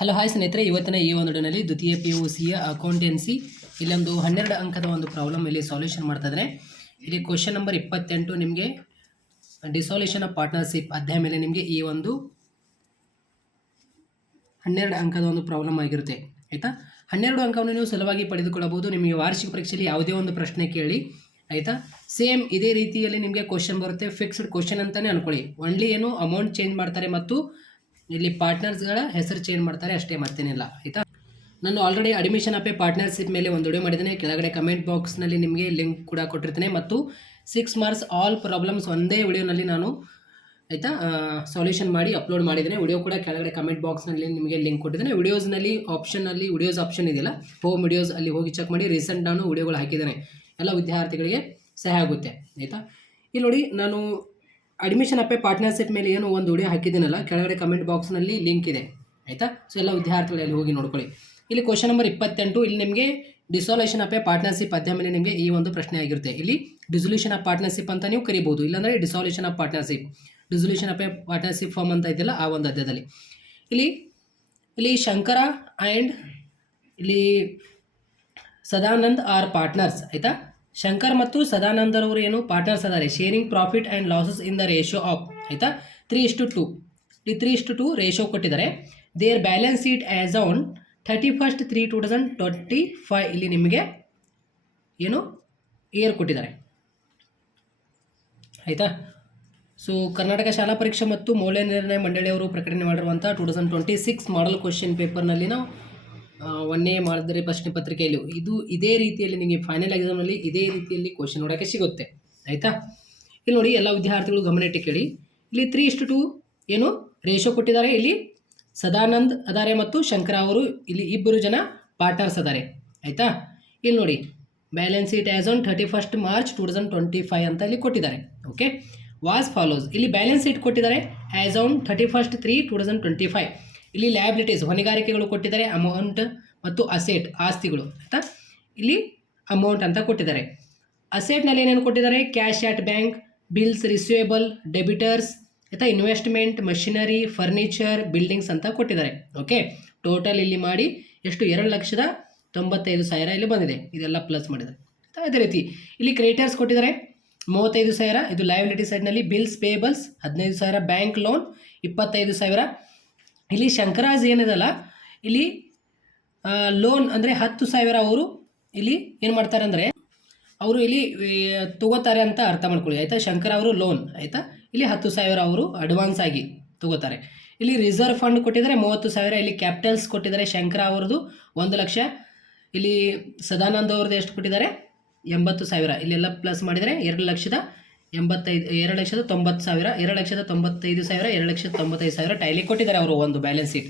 Hello hi ಸ್ನೇಹಿತರೆ, ಇವತ್ತಿನ ಈ ಒಂದು ವಿಡಿಯೋನಲ್ಲಿ ದ್ವಿತೀಯ PUCಯ ಅಕೌಂಟೆನ್ಸಿ ಇಲ್ಲೊಂದು 12 ಅಂಕದ ಒಂದು ಪ್ರಾಬ್ಲಮ್ ಇಲ್ಲಿ ಸಾಲ್ಯೂಷನ್ ಮಾಡ್ತಾ ಇದ್ದಾರೆ. ಇಲ್ಲಿ ಕ್ವಶನ್ ನಂಬರ್ 28 ನಿಮಗೆ ಡಿಸಾಲ್ಯೂಷನ್ ಆಫ್ ಪಾರ್ಟ್ನರ್ಶಿಪ್ ಅಧ್ಯಾಯ ಮೇಲೆ ನಿಮಗೆ ಈ ಒಂದು 12 ಅಂಕದ ಒಂದು ಪ್ರಾಬ್ಲಮ್ ಆಗಿರುತ್ತೆ. ಆಯಿತಾ, 12 ಅಂಕವನ್ನು ನೀವು ಸುಲಭವಾಗಿ ಪಡೆದುಕೊಳ್ಳಬಹುದು. ನಿಮಗೆ ವಾರ್ಷಿಕ ಪರೀಕ್ಷೆಯಲ್ಲಿ ಯಾವುದೇ ಒಂದು ಪ್ರಶ್ನೆ ಕೇಳಿ, ಆಯಿತಾ, ಸೇಮ್ ಇದೇ ರೀತಿಯಲ್ಲಿ ನಿಮಗೆ ಕ್ವಶನ್ ಬರುತ್ತೆ. ಫಿಕ್ಸ್ಡ್ ಕ್ವಶನ್ ಅಂತಲೇ ಅನ್ಕೊಳ್ಳಿ. ಒನ್ಲಿ ಏನು ಅಮೌಂಟ್ ಚೇಂಜ್ ಮಾಡ್ತಾರೆ ಮತ್ತು ಇಲ್ಲಿ ಪಾರ್ಟ್ನರ್ಸ್ಗಳ ಹೆಸರು ಚೇಂಜ್ ಮಾಡ್ತಾರೆ, ಅಷ್ಟೇ, ಮತ್ತೇನಿಲ್ಲ. ಆಯಿತಾ, ನಾನು already admission of a partnership ಮೇಲೆ ಒಂದು ವಿಡಿಯೋ ಮಾಡಿದ್ದೇನೆ. ಕೆಳಗಡೆ ಕಮೆಂಟ್ ಬಾಕ್ಸ್ನಲ್ಲಿ ನಿಮಗೆ ಲಿಂಕ್ ಕೂಡ ಕೊಟ್ಟಿರ್ತೇನೆ. ಮತ್ತು 6 ಮಾರ್ಕ್ಸ್ ಆಲ್ ಪ್ರಾಬ್ಲಮ್ಸ್ ಒಂದೇ ವಿಡಿಯೋನಲ್ಲಿ ನಾನು, ಆಯಿತಾ, ಸಾಲ್ಯೂಷನ್ ಮಾಡಿ ಅಪ್ಲೋಡ್ ಮಾಡಿದ್ದೇನೆ. ವಿಡಿಯೋ ಕೂಡ ಕೆಳಗಡೆ ಕಮೆಂಟ್ ಬಾಕ್ಸ್ನಲ್ಲಿ ನಿಮಗೆ ಲಿಂಕ್ ಕೊಟ್ಟಿದ್ದೇನೆ. ವಿಡಿಯೋಸ್ನಲ್ಲಿ ಆಪ್ಷನಲ್ಲಿ ವಿಡಿಯೋಸ್ ಆಪ್ಷನ್ ಇದೆಯಲ್ಲ, ಹೋಮ್ ವಿಡಿಯೋಸ್, ಅಲ್ಲಿ ಹೋಗಿ ಚೆಕ್ ಮಾಡಿ. ರೀಸೆಂಟ್ ನಾನು ವಿಡಿಯೋಗಳು ಹಾಕಿದ್ದೇನೆ, ಎಲ್ಲ ವಿದ್ಯಾರ್ಥಿಗಳಿಗೆ ಸಹಾಯ ಆಗುತ್ತೆ. ಆಯಿತಾ, ಇಲ್ಲಿ ನೋಡಿ, ನಾನು ಅಡ್ಮಿಷನ್ ಆಫ್ ಎ ಪಾರ್ಟ್ನರ್ಶಿಪ್ ಮೇಲೆ ಏನು ಒಂದು ವಿಡಿಯೋ ಹಾಕಿದ್ದೀನಲ್ಲ, ಕೆಳಗಡೆ ಕಮೆಂಟ್ ಬಾಕ್ಸ್ನಲ್ಲಿ ಲಿಂಕ್ ಇದೆ. ಆಯಿತಾ, ಸೊ ಎಲ್ಲ ವಿದ್ಯಾರ್ಥಿಗಳಲ್ಲಿ ಹೋಗಿ ನೋಡ್ಕೊಳ್ಳಿ. ಇಲ್ಲಿ ಕ್ವಶನ್ ನಂಬರ್ 28, ಇಲ್ಲಿ ನಿಮಗೆ ಡಿಸಾಲ್ಯೂಷನ್ ಆಫ್ ಎ ಪಾರ್ಟ್ನರ್ಶಿಪ್ ಅಧ್ಯಾಯ ಮೇಲೆ ನಿಮಗೆ ಈ ಒಂದು ಪ್ರಶ್ನೆ ಆಗಿರುತ್ತೆ. ಇಲ್ಲಿ ಡಿಸೊಲ್ಯೂಷನ್ ಆಫ್ ಪಾರ್ಟ್ನರ್ಶಿಪ್ ಅಂತ ನೀವು ಕರಿಬಹುದು, ಇಲ್ಲಾಂದರೆ dissolution of partnership, dissolution of a partnership firm ಅಂತ ಇದೆಯಲ್ಲ, ಆ ಒಂದು ಅಧ್ಯಾಯದಲ್ಲಿ ಇಲ್ಲಿ ಶಂಕರ ಆ್ಯಂಡ್ ಇಲ್ಲಿ ಸದಾನಂದ್ ಆರ್ ಪಾರ್ಟ್ನರ್ಸ್. ಆಯಿತಾ, ಶಂಕರ್ ಮತ್ತು ಸದಾನಂದರವರು ಏನು ಪಾರ್ಟ್ನರ್ಸ್ ಅದಾರೆ. Sharing profit and losses in the ratio of, ಆಯಿತಾ, 3:2. ಈ 3:2 ರೇಷಿಯೋ ಕೊಟ್ಟಿದ್ದಾರೆ. Their balance sheet as on 31/3/2025 ಇಲ್ಲಿ ನಿಮಗೆ ಏನು ಇಯರ್ ಕೊಟ್ಟಿದ್ದಾರೆ. ಆಯಿತಾ, ಸೊ ಕರ್ನಾಟಕ ಶಾಲಾ ಪರೀಕ್ಷೆ ಮತ್ತು ಮೌಲ್ಯ ನಿರ್ಣಯ ಮಂಡಳಿಯವರು ಪ್ರಕಟಣೆ ಮಾಡಿರುವಂಥ 2026 ಮಾಡಲ್ ಕ್ವಶನ್ ಪೇಪರ್ನಲ್ಲಿ ನಾವು ಒಂದೇ ಮಾಡಿದರೆ ಪ್ರಶ್ನೆ ಪತ್ರಿಕೆಯಲ್ಲಿ ಇದೇ ರೀತಿಯಲ್ಲಿ ನಿಮಗೆ ಫೈನಲ್ ಎಕ್ಸಾಮ್ನಲ್ಲಿ ಇದೇ ರೀತಿಯಲ್ಲಿ ಕ್ವಶನ್ ನೋಡೋಕ್ಕೆ ಸಿಗುತ್ತೆ. ಆಯಿತಾ, ಇಲ್ಲಿ ನೋಡಿ, ಎಲ್ಲ ವಿದ್ಯಾರ್ಥಿಗಳು ಗಮನಿಟ್ಟು ಕೇಳಿ. ಇಲ್ಲಿ 3:2 ಏನು ರೇಷೋ ಕೊಟ್ಟಿದ್ದಾರೆ. ಇಲ್ಲಿ ಸದಾನಂದ್ ಅದಾರೆ ಮತ್ತು ಶಂಕರ ಅವರು ಇಲ್ಲಿ ಇಬ್ಬರು ಜನ ಪಾರ್ಟ್ನರ್ಸ್ ಅದಾರೆ. ಆಯಿತಾ, ಇಲ್ಲಿ ನೋಡಿ, balance sheet as on 31 March 2025 ಅಂತ ಇಲ್ಲಿ ಕೊಟ್ಟಿದ್ದಾರೆ. Okay, was follows. ಇಲ್ಲಿ ಬ್ಯಾಲೆನ್ಸ್ ಶೀಟ್ ಕೊಟ್ಟಿದ್ದಾರೆ ಆ್ಯಸ್ ಆನ್ 31/3/2025. ಇಲ್ಲಿ ಲಯಬಿಲಿಟೀಸ್ ಹೊಣೆಗಾರಿಕೆಗಳು ಕೊಟ್ಟಿದ್ದಾರೆ, ಅಮೌಂಟ್ ಮತ್ತು ಅಸೆಟ್ ಆಸ್ತಿಗಳು. ಆಯಿತಾ, ಇಲ್ಲಿ ಅಮೌಂಟ್ ಅಂತ ಕೊಟ್ಟಿದ್ದಾರೆ. ಅಸೆಟ್ನಲ್ಲಿ ಏನೇನು ಕೊಟ್ಟಿದ್ದಾರೆ? Cash at bank, bills receivable, ಡೆಬಿಟರ್ಸ್, ಆಯಿತಾ, ಇನ್ವೆಸ್ಟ್ಮೆಂಟ್, ಮಷಿನರಿ, ಫರ್ನಿಚರ್, ಬಿಲ್ಡಿಂಗ್ಸ್ ಅಂತ ಕೊಟ್ಟಿದ್ದಾರೆ. ಓಕೆ, ಟೋಟಲ್ ಇಲ್ಲಿ ಮಾಡಿ ಎಷ್ಟು? 2,95,000 ಇಲ್ಲಿ ಬಂದಿದೆ. ಇದೆಲ್ಲ ಪ್ಲಸ್ ಮಾಡಿದ್ದಾರೆ. ಅದೇ ರೀತಿ ಇಲ್ಲಿ ಕ್ರೆಡಿಟರ್ಸ್ ಕೊಟ್ಟಿದ್ದಾರೆ 35,000. ಇದು ಲಯಬಿಲಿಟಿ ಸೈಡ್ನಲ್ಲಿ ಬಿಲ್ಸ್ ಪೇಬಲ್ಸ್ 15,000, ಬ್ಯಾಂಕ್ ಲೋನ್ 25,000. ಇಲ್ಲಿ ಶಂಕರಾಜ್ ಏನಿದಲ್ಲ, ಇಲ್ಲಿ ಲೋನ್ ಅಂದರೆ 10,000 ಅವರು ಇಲ್ಲಿ ಏನು ಮಾಡ್ತಾರೆ ಅಂದರೆ ಅವರು ಇಲ್ಲಿ ತಗೋತಾರೆ ಅಂತ ಅರ್ಥ ಮಾಡ್ಕೊಳ್ಳಿ. ಆಯಿತಾ, ಶಂಕರ ಅವರು ಲೋನ್, ಆಯಿತಾ, ಇಲ್ಲಿ 10,000 ಅವರು ಅಡ್ವಾನ್ಸ್ ಆಗಿ ತಗೋತಾರೆ. ಇಲ್ಲಿ ರಿಸರ್ವ್ ಫಂಡ್ ಕೊಟ್ಟಿದ್ದಾರೆ 30,000. ಇಲ್ಲಿ ಕ್ಯಾಪಿಟಲ್ಸ್ ಕೊಟ್ಟಿದ್ದಾರೆ ಶಂಕರ ಅವ್ರದ್ದು 1,00,000. ಇಲ್ಲಿ ಸದಾನಂದ ಅವ್ರದ್ದು ಎಷ್ಟು ಕೊಟ್ಟಿದ್ದಾರೆ? 80,000. ಇಲ್ಲೆಲ್ಲ ಪ್ಲಸ್ ಮಾಡಿದರೆ 2,90,000, 2,95,000 ಟೈಲಿ ಕೊಟ್ಟಿದ್ದಾರೆ ಅವರು ಒಂದು ಬ್ಯಾಲೆನ್ಸ್ ಶೀಟ್.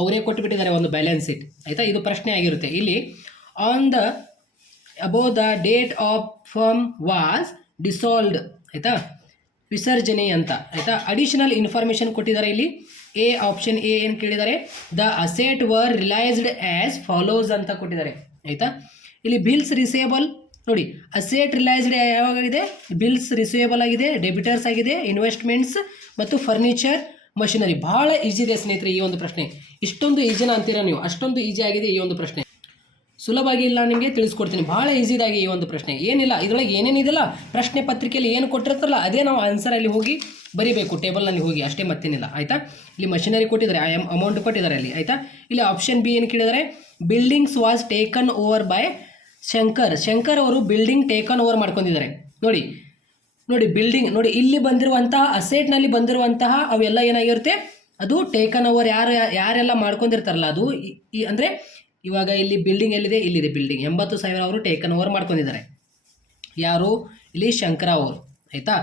ಅವರೇ ಕೊಟ್ಟುಬಿಟ್ಟಿದ್ದಾರೆ ಒಂದು ಬ್ಯಾಲೆನ್ಸ್ ಶೀಟ್. ಆಯಿತಾ, ಇದು ಪ್ರಶ್ನೆ ಆಗಿರುತ್ತೆ. ಇಲ್ಲಿ on the above the date of firm was dissolved, ಆಯಿತಾ, ವಿಸರ್ಜನೆ ಅಂತ. ಆಯಿತಾ, ಅಡಿಷನಲ್ ಇನ್ಫಾರ್ಮೇಷನ್ ಕೊಟ್ಟಿದ್ದಾರೆ. ಇಲ್ಲಿ ಎ ಆಪ್ಷನ್ ಎ ಏನು ಕೇಳಿದ್ದಾರೆ? The asset were ರಿಲೈಸ್ಡ್ as follows ಅಂತ ಕೊಟ್ಟಿದ್ದಾರೆ. ಆಯಿತಾ, ಇಲ್ಲಿ ಬಿಲ್ಸ್ ರಿಸೇಬಲ್ ನೋಡಿ, ಅಸೆಟ್ ರಿಲೈಸ್ಡ್ ಯಾವಾಗಿದೆ? ಬಿಲ್ಸ್ ರಿಸೀವೇಬಲ್ ಆಗಿದೆ, ಡೆಬಿಟರ್ಸ್ ಆಗಿದೆ, ಇನ್ವೆಸ್ಟ್ಮೆಂಟ್ಸ್ ಮತ್ತು ಫರ್ನಿಚರ್, ಮಷಿನರಿ. ಭಾಳ ಈಜಿ ಇದೆ ಸ್ನೇಹಿತರೆ ಈ ಒಂದು ಪ್ರಶ್ನೆ. ಇಷ್ಟೊಂದು ಈಜಿನ ಅಂತೀರಾ ನೀವು, ಅಷ್ಟೊಂದು ಈಜಿ ಆಗಿದೆ ಈ ಒಂದು ಪ್ರಶ್ನೆ. ಸುಲಭವಾಗಿ ಇಲ್ಲ, ನಿಮಗೆ ತಿಳಿಸ್ಕೊಡ್ತೀನಿ. ಭಾಳ ಈಸಿದಾಗಿ ಈ ಒಂದು ಪ್ರಶ್ನೆ. ಏನಿಲ್ಲ, ಇದರೊಳಗೆ ಏನೇನಿದೆಯಲ್ಲ ಪ್ರಶ್ನೆ ಪತ್ರಿಕೆಯಲ್ಲಿ ಏನು ಕೊಟ್ಟಿರ್ತಾರಲ್ಲ ಅದೇ ನಾವು ಆನ್ಸರ್ ಅಲ್ಲಿ ಹೋಗಿ ಬರೀಬೇಕು, ಟೇಬಲ್ನಲ್ಲಿ ಹೋಗಿ, ಅಷ್ಟೇ, ಮತ್ತೇನಿಲ್ಲ. ಆಯಿತಾ, ಇಲ್ಲಿ ಮಷಿನರಿ ಕೊಟ್ಟಿದ್ದಾರೆ, ಅಮೌಂಟ್ ಕೊಟ್ಟಿದ್ದಾರೆ ಅಲ್ಲಿ. ಆಯಿತಾ, ಇಲ್ಲಿ ಆಪ್ಷನ್ ಬಿ ಏನು ಕೇಳಿದ್ದಾರೆ? Buildings was taken over by Shankar ಅವರು ಬಿಲ್ಡಿಂಗ್ ಟೇಕನ್ ಓವರ್ ಮಾಡ್ಕೊಂಡಿದ್ದಾರೆ. ನೋಡಿ ಬಿಲ್ಡಿಂಗ್ ನೋಡಿ, ಇಲ್ಲಿ ಬಂದಿರುವಂತಹ ಅಸೆಟ್ನಲ್ಲಿ ಬಂದಿರುವಂತಹ ಅವೆಲ್ಲ ಏನಾಗಿರುತ್ತೆ? ಅದು ಟೇಕನ್ ಓವರ್ ಯಾರೆಲ್ಲ ಮಾಡ್ಕೊಂಡಿರ್ತಾರಲ್ಲ ಅದು ಅಂದರೆ ಇವಾಗ ಇಲ್ಲಿ ಬಿಲ್ಡಿಂಗ್ ಎಲ್ಲಿದೆ? ಇಲ್ಲಿದೆ ಬಿಲ್ಡಿಂಗ್. 80,000 ಅವರು ಟೇಕನ್ ಓವರ್ ಮಾಡ್ಕೊಂಡಿದ್ದಾರೆ. ಯಾರು? ಇಲ್ಲಿ ಶಂಕರ ಅವರು. ಆಯಿತಾ,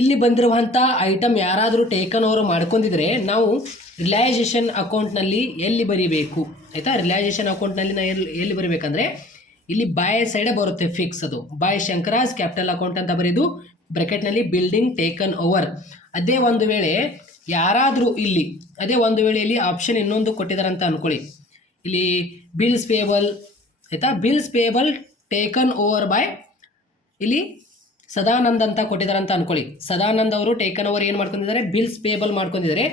ಇಲ್ಲಿ ಬಂದಿರುವಂಥ ಐಟಮ್ ಯಾರಾದರೂ ಟೇಕನ್ ಓವರ್ ಮಾಡ್ಕೊಂಡಿದ್ರೆ ನಾವು ರಿಲೈಸೇಷನ್ ಅಕೌಂಟ್ನಲ್ಲಿ ಎಲ್ಲಿ ಬರೀಬೇಕು? ಆಯಿತಾ, ರಿಲೈಸೇಷನ್ ಅಕೌಂಟ್ನಲ್ಲಿ ನಾವು ಎಲ್ಲಿ ಬರೀಬೇಕಂದ್ರೆ ಇಲ್ಲಿ ಬೈ ಸೈಡೇ ಬರುತ್ತೆ ಫಿಕ್ಸ್. ಅದು ಬೈ ಶಂಕರಾಜ್ ಕ್ಯಾಪಿಟಲ್ ಅಕೌಂಟ್ ಅಂತ ಬರೆದು ಬ್ರ್ಯಾಕೆಟ್ನಲ್ಲಿ ಬಿಲ್ಡಿಂಗ್ ಟೇಕನ್ ಓವರ್. ಅದೇ ಒಂದು ವೇಳೆ ಇಲ್ಲಿ ಆಪ್ಷನ್ ಇನ್ನೊಂದು ಕೊಟ್ಟಿದ್ದಾರೆ ಅಂತ ಅಂದ್ಕೊಳ್ಳಿ. ಇಲ್ಲಿ ಬಿಲ್ಸ್ ಪೇಬಲ್, ಆಯಿತಾ, bills payable taken over by ಇಲ್ಲಿ ಸದಾನಂದ್ ಅಂತ ಕೊಟ್ಟಿದ್ದಾರೆ ಅಂತ ಅಂದ್ಕೊಳ್ಳಿ. ಸದಾನಂದ್ ಅವರು ಟೇಕನ್ ಓವರ್ ಏನು ಮಾಡ್ಕೊಂಡಿದ್ದಾರೆ? ಬಿಲ್ಸ್ ಪೇಬಲ್ ಮಾಡ್ಕೊಂಡಿದ್ದಾರೆ.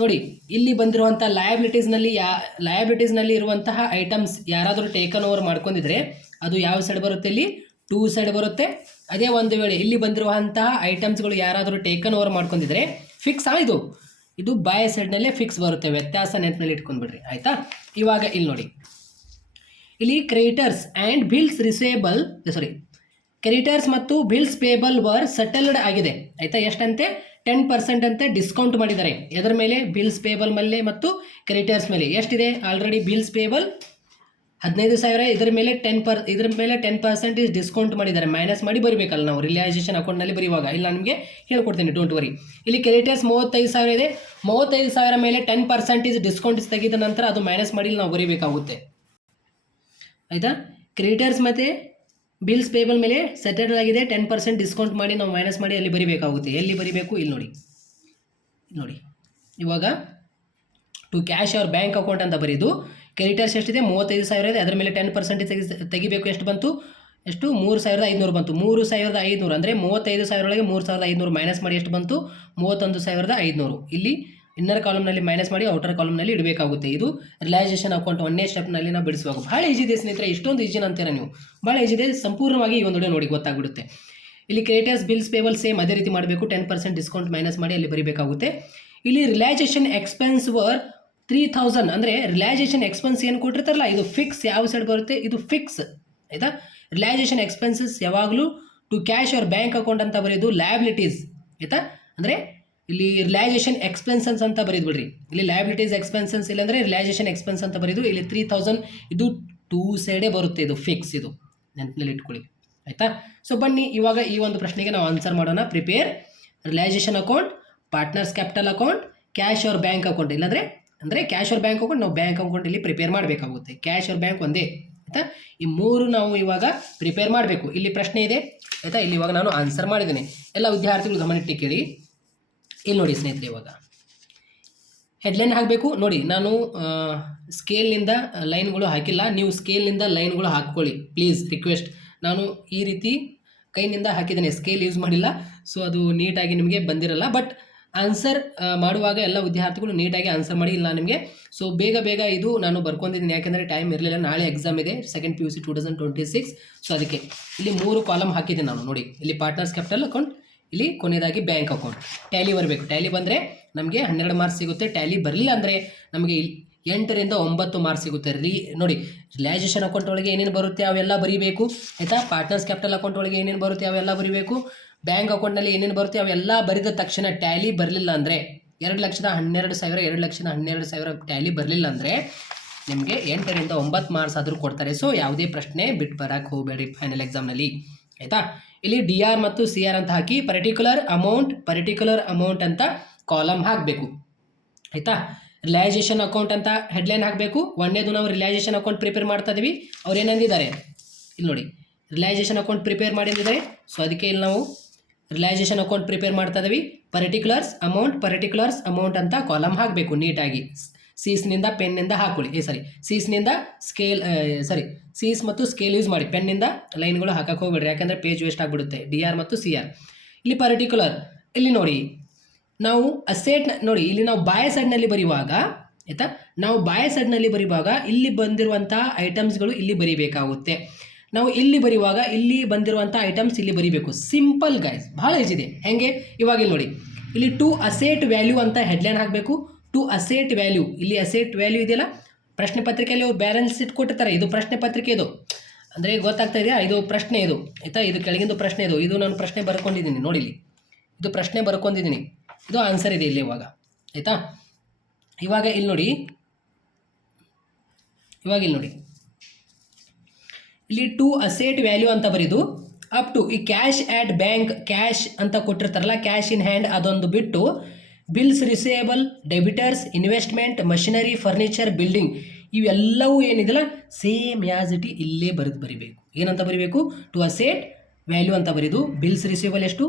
ನೋಡಿ ಇಲ್ಲಿ ಬಂದಿರುವಂಥ ಲಯಬಿಲಿಟೀಸ್ನಲ್ಲಿ ಇರುವಂತಹ ಐಟಮ್ಸ್ ಯಾರಾದರೂ ಟೇಕನ್ ಓವರ್ ಮಾಡ್ಕೊಂಡಿದ್ರೆ ಅದು ಯಾವ ಸೈಡ್ ಬರುತ್ತೆ, ಇಲ್ಲಿ ಟು ಸೈಡ್ ಬರುತ್ತೆ. ಅದೇ ಒಂದು ವೇಳೆ ಇಲ್ಲಿ ಬಂದಿರುವಂತಹ ಐಟಮ್ಸ್ಗಳು ಯಾರಾದರೂ ಟೇಕನ್ ಓವರ್ ಮಾಡ್ಕೊಂಡಿದ್ರೆ ಫಿಕ್ಸ್ ಇದು ಬಾಯ್ ಸೈಡ್ನಲ್ಲೇ ಫಿಕ್ಸ್ ಬರುತ್ತೆ. ವ್ಯತ್ಯಾಸ ನೆನಪಿನಲ್ಲಿ ಇಟ್ಕೊಂಡ್ಬಿಡ್ರಿ, ಆಯಿತಾ. ಇವಾಗ ಇಲ್ಲಿ ನೋಡಿ, ಇಲ್ಲಿ ಕ್ರೆಡಿಟರ್ಸ್ ಮತ್ತು ಬಿಲ್ಸ್ ಪೇಬಲ್ ವರ್ ಸೆಟಲ್ಡ್ ಆಗಿದೆ, ಆಯಿತಾ. ಎಷ್ಟಂತೆ 10% ಅಂತೆ ಡಿಸ್ಕೌಂಟ್ ಮಾಡಿದ್ದಾರೆ. ಎದರ ಮೇಲೆ, ಬಿಲ್ಸ್ ಪೇಬಲ್ ಮೇಲೆ ಮತ್ತು ಕ್ರೆಡಿಟರ್ಸ್ ಮೇಲೆ. ಎಷ್ಟಿದೆ ಆಲ್ರೆಡಿ ಬಿಲ್ಸ್ ಪೇಬಲ್ 15,000, ಇದರ ಮೇಲೆ 10% ಡಿಸ್ಕೌಂಟ್ ಮಾಡಿದ್ದಾರೆ. ಮೈನಸ್ ಮಾಡಿ ಬರೀಬೇಕಲ್ಲ ನಾವು ರಿಯಲೈಸೇಷನ್ ಅಕೌಂಟ್ನಲ್ಲಿ ಬರೆಯುವಾಗ. ಇಲ್ಲ ನಿಮಗೆ ಹೇಳ್ಕೊಡ್ತೀನಿ, ಡೋಂಟ್ ವರಿ. ಇಲ್ಲಿ ಕ್ರೆಡಿಟರ್ಸ್ 35,000 ಇದೆ. 35,000 ಮೇಲೆ 10% ಡಿಸ್ಕೌಂಟ್ ತೆಗೆದ ನಂತರ ಅದು ಮೈನಸ್ ಮಾಡಿ ನಾವು ಬರೀಬೇಕಾಗುತ್ತೆ, ಆಯಿತಾ. ಕ್ರೆಡಿಟರ್ಸ್ ಮತ್ತು ಬಿಲ್ಸ್ ಪೇಬಲ್ ಮೇಲೆ ಸೆಟಲ್ಡ್ ಆಗಿದೆ, 10% ಡಿಸ್ಕೌಂಟ್ ಮಾಡಿ ನಾವು ಮೈನಸ್ ಮಾಡಿ ಅಲ್ಲಿ ಬರೀಬೇಕಾಗುತ್ತೆ. ಎಲ್ಲಿ ಬರೀಬೇಕು, ಇಲ್ಲಿ ನೋಡಿ. ಇವಾಗ to cash or bank account ಅಂತ ಬರೀದು ಕ್ರೆಡಿಟರ್ಸ್ ಎಷ್ಟಿದೆ 35,000 ಇದೆ. ಅದರ ಮೇಲೆ 10% ತೆಗಿಬೇಕು. ಎಷ್ಟು ಬಂತು, 3,500 ಬಂತು. 3,500 ಅಂದರೆ 35,000 ಒಳಗೆ 3,500 ಮೈನಸ್ ಮಾಡಿ ಎಷ್ಟು ಬಂತು, 31,500. ಇಲ್ಲಿ ಇನ್ನರ್ ಕಾಲಮ್ನಲ್ಲಿ ಮೈನಸ್ ಮಾಡಿ ಔಟರ್ ಕಾಲಮ್ನಲ್ಲಿ ಇಡಬೇಕಾಗುತ್ತೆ. ಇದು ರಿಯಲೈಸೇಷನ್ ಅಕೌಂಟ್ 1ನೇ ಸ್ಟೆಪ್ನಲ್ಲಿ ನಾವು ಬಿಡಿಸುವಾಗ. ಭಾಳ ಈಜಿ ಇದೆ ಸ್ನೇಹಿತರೆ, ಇಷ್ಟೊಂದು ಈಜಿನ ಅಂತೀರಾ ನೀವು, ಭಾಳ ಈಜಿ ಇದೆ. ಸಂಪೂರ್ಣವಾಗಿ ಈ ಒಂದು ವಿಡಿಯೋ ನೋಡಿ ಗೊತ್ತಾಗ್ಬಿಡುತ್ತೆ. ಇಲ್ಲಿ ಕ್ರೆಡಿಟರ್ಸ್ ಬಿಲ್ಸ್ ಪೇಬಲ್ ಸೇಮ್ ಅದೇ ರೀತಿ ಮಾಡಬೇಕು. 10% ಡಿಸ್ಕೌಂಟ್ ಮೈನಸ್ ಮಾಡಿ ಅಲ್ಲಿ ಬರೀಬೇಕಾಗುತ್ತೆ. ಇಲ್ಲಿ ರಿಯಲೈಸೇಷನ್ ಎಕ್ಸ್ಪೆನ್ಸ್ ವರ್ 3,000 ಅಂದರೆ ರಿಯಲೈಸೇಷನ್ ಎಕ್ಸ್ಪೆನ್ಸ್ ಏನು ಕೊಟ್ಟಿರ್ತಾರಲ್ಲ ಇದು ಫಿಕ್ಸ್. ಯಾವ ಸೈಡ್ ಬರುತ್ತೆ, ಇದು ಫಿಕ್ಸ್, ಆಯಿತಾ. ರಿಯಲೈಸೇಷನ್ ಎಕ್ಸ್ಪೆನ್ಸಸ್ ಯಾವಾಗಲೂ to cash or bank account ಅಂತ ಬರೆಯೋದು ಲಯಬಿಲಿಟೀಸ್, ಆಯಿತಾ. ಅಂದರೆ ಇಲ್ಲಿ ರಿಯಲೈಸೇಷನ್ ಎಕ್ಸ್ಪೆನ್ಸನ್ಸ್ ಅಂತ ಬರೀದು ಬಿಡ್ರಿ. ಇಲ್ಲಿ ಲಯಬಿಲಿಟೀಸ್ ಎಕ್ಸ್ಪೆನ್ಸನ್ಸ್ ಇಲ್ಲಾಂದರೆ ರಿಯಲೈಸೇಷನ್ ಎಕ್ಸ್ಪೆನ್ಸ್ ಅಂತ ಬರೀದು. ಇಲ್ಲಿ 3,000 ಇದು ಟೂ ಸೈಡೇ ಬರುತ್ತೆ, ಇದು ಫಿಕ್ಸ್, ಇದು ನೆನಪಿನಲ್ಲಿ ಇಟ್ಕೊಳ್ಳಿ, ಆಯಿತಾ. ಸೊ ಬನ್ನಿ ಇವಾಗ ಈ ಒಂದು ಪ್ರಶ್ನೆಗೆ ನಾವು ಆನ್ಸರ್ ಮಾಡೋಣ. Prepare realisation account, partners capital account, cash or bank account. ಇಲ್ಲಾಂದರೆ ಕ್ಯಾಶ್ ಅವರ್ ಬ್ಯಾಂಕ್ ಅಕೌಂಟ್ ನಾವು ಬ್ಯಾಂಕ್ ಅಕೌಂಟ್ ಇಲ್ಲಿ ಪ್ರಿಪೇರ್ ಮಾಡಬೇಕಾಗುತ್ತೆ. ಕ್ಯಾಶ್ ಅವರ್ ಬ್ಯಾಂಕ್ ಒಂದೇ, ಆಯಿತಾ. ಈ ಮೂರು ನಾವು ಇವಾಗ ಪ್ರಿಪೇರ್ ಮಾಡಬೇಕು. ಇಲ್ಲಿ ಪ್ರಶ್ನೆ ಇದೆ, ಆಯಿತಾ. ಇಲ್ಲಿ ಇವಾಗ ನಾನು ಆನ್ಸರ್ ಮಾಡಿದ್ದೇನೆ. ಎಲ್ಲ ವಿದ್ಯಾರ್ಥಿಗಳು ಗಮನಿಟ್ಟು ಕೇಳಿ. ಇಲ್ಲಿ ನೋಡಿ ಸ್ನೇಹಿತರೆ, ಇವಾಗ ಹೆಡ್ಲೈನ್ ಹಾಕಬೇಕು. ನೋಡಿ ನಾನು ಸ್ಕೇಲ್ನಿಂದ ಲೈನ್ಗಳು ಹಾಕಿಲ್ಲ, ನೀವು ಸ್ಕೇಲ್ನಿಂದ ಲೈನ್ಗಳು ಹಾಕ್ಕೊಳ್ಳಿ ಪ್ಲೀಸ್, ರಿಕ್ವೆಸ್ಟ್. ನಾನು ಈ ರೀತಿ ಕೈನಿಂದ ಹಾಕಿದ್ದೇನೆ, ಸ್ಕೇಲ್ ಯೂಸ್ ಮಾಡಿಲ್ಲ. ಸೊ ಅದು ನೀಟಾಗಿ ನಿಮಗೆ ಬಂದಿರಲ್ಲ. ಬಟ್ ಆನ್ಸರ್ ಮಾಡುವಾಗ ಎಲ್ಲ ವಿದ್ಯಾರ್ಥಿಗಳು ನೀಟಾಗಿ ಆನ್ಸರ್ ಮಾಡಿ. ಇಲ್ಲ ನಿಮಗೆ ಸೊ ಬೇಗ ಇದು ನಾನು ಬರ್ಕೊಂಡಿದ್ದೀನಿ, ಯಾಕೆಂದರೆ ಟೈಮ್ ಇರಲಿಲ್ಲ. ನಾಳೆ ಎಕ್ಸಾಮ್ ಇದೆ, ಸೆಕೆಂಡ್ PUC 2026. ಸೊ ಅದಕ್ಕೆ ಇಲ್ಲಿ 3 ಕಾಲಮ್ ಹಾಕಿದ್ದೀನಿ ನಾನು. ನೋಡಿ ಇಲ್ಲಿ ಪಾರ್ಟ್ನರ್ಸ್ ಕ್ಯಾಪಿಟಲ್ ಅಕೌಂಟ್, ಇಲ್ಲಿ ಕೊನೆಯದಾಗಿ ಬ್ಯಾಂಕ್ ಅಕೌಂಟ್. ಟ್ಯಾಲಿ ಬರಬೇಕು. ಟ್ಯಾಲಿ ಬಂದರೆ ನಮಗೆ 12 ಮಾರ್ಕ್ಸ್ ಸಿಗುತ್ತೆ. ಟ್ಯಾಲಿ ಬರಲಿಲ್ಲ ಅಂದರೆ ನಮಗೆ 8ರಿಂದ 9 ಮಾರ್ಕ್ಸ್ ಸಿಗುತ್ತೆ. ನೋಡಿ ರಿಯಲೈಸೇಷನ್ ಅಕೌಂಟ್ ಒಳಗೆ ಏನೇನು ಬರುತ್ತೆ ಅವೆಲ್ಲ ಬರೀಬೇಕು, ಆಯಿತಾ. ಪಾರ್ಟ್ನರ್ಸ್ ಕ್ಯಾಪಿಟಲ್ ಅಕೌಂಟ್ ಒಳಗೆ ಏನೇನು ಬರುತ್ತೆ ಅವೆಲ್ಲ ಬರೀಬೇಕು. ಬ್ಯಾಂಕ್ ಅಕೌಂಟ್ನಲ್ಲಿ ಏನೇನು ಬರುತ್ತೆ ಅವೆಲ್ಲ ಬರೆದ ತಕ್ಷಣ ಟ್ಯಾಲಿ ಬರಲಿಲ್ಲ ಅಂದರೆ 2,12,000 2,12,000 ಟ್ಯಾಲಿ ಬರಲಿಲ್ಲ ಅಂದರೆ ನಿಮಗೆ 8ರಿಂದ 9 ಮಾರ್ಕ್ಸ್ ಆದರೂ ಕೊಡ್ತಾರೆ. ಸೊ ಯಾವುದೇ ಪ್ರಶ್ನೆ ಬಿಟ್ಟು ಬರೋಕ್ಕೆ ಹೋಗಬೇಡಿ ಫೈನಲ್ ಎಕ್ಸಾಮ್ನಲ್ಲಿ, ಆಯಿತಾ. ಇಲ್ಲಿ DR ಮತ್ತು CR ಅಂತ ಹಾಕಿ ಪರ್ಟಿಕ್ಯುಲರ್ ಅಮೌಂಟ್ ಅಂತ ಕಾಲಮ್ ಹಾಕಬೇಕು, ಆಯಿತಾ. ರಿಯಲೈಸೇಷನ್ ಅಕೌಂಟ್ ಅಂತ ಹೆಡ್ಲೈನ್ ಹಾಕಬೇಕು. ಒಂದೇದು ನಾವು ರಿಯಲೈಸೇಷನ್ ಅಕೌಂಟ್ ಪ್ರಿಪೇರ್ ಮಾಡ್ತಾ ಇದ್ದೀವಿ. ಅವ್ರು ಏನಂದಿದ್ದಾರೆ ಇಲ್ಲಿ ನೋಡಿ, ರಿಯಲೈಸೇಷನ್ ಅಕೌಂಟ್ ಪ್ರಿಪೇರ್ ಮಾಡಿದ್ದಾರೆ. ಸೊ ಅದಕ್ಕೆ ಇಲ್ಲಿ ನಾವು ರಿಯಲೈಸೇಷನ್ ಅಕೌಂಟ್ ಪ್ರಿಪೇರ್ ಮಾಡ್ತಾ ಇದ್ದೀವಿ. ಪರ್ಟಿಕ್ಯುಲರ್ಸ್ ಅಮೌಂಟ್ ಅಂತ ಕಾಲಮ್ ಹಾಕಬೇಕು ನೀಟಾಗಿ. ಸೀಸ್ನಿಂದ ಪೆನ್ನಿಂದ ಹಾಕೊಳ್ಳಿ, ಸೀಸ್ನಿಂದ ಸೀಸ್ ಮತ್ತು ಸ್ಕೇಲ್ ಯೂಸ್ ಮಾಡಿ. ಪೆನ್ನಿಂದ ಲೈನ್ಗಳು ಹಾಕಕ್ಕೆ ಹೋಗ್ಬೇಡ್ರಿ, ಯಾಕಂದರೆ ಪೇಜ್ ವೇಸ್ಟ್ ಆಗಿಬಿಡುತ್ತೆ. DR ಮತ್ತು CR. ಇಲ್ಲಿ ಪರ್ಟಿಕ್ಯುಲರ್, ಇಲ್ಲಿ ನೋಡಿ ನಾವು ಅಸೆಟ್ ನೋಡಿ, ಇಲ್ಲಿ ನಾವು ಬಾಯ್ ಸೈಡ್ನಲ್ಲಿ ಬರೆಯುವಾಗ, ಆಯಿತಾ, ನಾವು ಬಾಯ್ ಸೈಡ್ನಲ್ಲಿ ಬರೆಯುವಾಗ ಇಲ್ಲಿ ಬಂದಿರುವಂಥ ಐಟಮ್ಸ್ಗಳು ಇಲ್ಲಿ ಬರೀಬೇಕಾಗುತ್ತೆ. ನಾವು ಇಲ್ಲಿ ಬರೆಯುವಾಗ ಇಲ್ಲಿ ಬಂದಿರುವಂಥ ಐಟಮ್ಸ್ ಇಲ್ಲಿ ಬರೀಬೇಕು. ಸಿಂಪಲ್ ಗೈಸ್, ಭಾಳ ಈಜಿ ಇದೆ. ಹೆಂಗೆ ಇವಾಗ ಇಲ್ಲಿ ನೋಡಿ, ಇಲ್ಲಿ ಟು ಅಸೆಟ್ ವ್ಯಾಲ್ಯೂ ಅಂತ ಹೆಡ್ಲೈನ್ ಹಾಕಬೇಕು. ಟು ಅಸೆಟ್ ವ್ಯಾಲ್ಯೂ, ಇಲ್ಲಿ ಅಸೆಟ್ ವ್ಯಾಲ್ಯೂ ಇದೆಯಲ್ಲ, ಪ್ರಶ್ನೆ ಪತ್ರಿಕೆಯಲ್ಲಿ ಅವ್ರು ಬ್ಯಾಲೆನ್ಸ್ ಶೀಟ್ ಕೊಟ್ಟಿರ್ತಾರೆ. ಇದು ಪ್ರಶ್ನೆ ಪತ್ರಿಕೆ, ಇದು ಅಂದರೆ ಗೊತ್ತಾಗ್ತಾ ಇದೆಯಾ, ಇದು ಪ್ರಶ್ನೆ, ಇದು ಆಯಿತಾ. ಇದು ಕೆಳಗಿಂದು ಪ್ರಶ್ನೆ, ಇದು ನಾನು ಪ್ರಶ್ನೆ ಬರ್ಕೊಂಡಿದ್ದೀನಿ ನೋಡಿ. ಇಲ್ಲಿ ಇದು ಪ್ರಶ್ನೆ ಬರ್ಕೊಂಡಿದ್ದೀನಿ, ಇದು ಆನ್ಸರ್ ಇದೆ ಇಲ್ಲಿ ಇವಾಗ, ಆಯಿತಾ. ಇವಾಗ ಇಲ್ಲಿ ನೋಡಿ, ಇಲ್ಲಿ ಟು ಅಸೆಟ್ ವ್ಯಾಲ್ಯೂ ಅಂತ ಬರೀದು ಅಪ್ ಟು ಈ ಕ್ಯಾಶ್ ಆ್ಯಟ್ ಬ್ಯಾಂಕ್, ಕ್ಯಾಶ್ ಅಂತ ಕೊಟ್ಟಿರ್ತಾರಲ್ಲ, ಕ್ಯಾಶ್ ಇನ್ ಹ್ಯಾಂಡ್ ಅದೊಂದು ಬಿಟ್ಟು bills receivable, debtors, investment, machinery, furniture, building ಇವೆಲ್ಲವೂ ಏನಿದೆಯಲ್ಲ ಸೇಮ್ ಯಾಸ್ ಇಟ್ ಇಲ್ಲೇ ಬರೀಬೇಕು. ಏನಂತ ಬರೀಬೇಕು, ಟು ಅಸೆಟ್ ವ್ಯಾಲ್ಯೂ ಅಂತ ಬರೀದು. ಬಿಲ್ಸ್ ರಿಸೇಬಲ್ ಎಷ್ಟು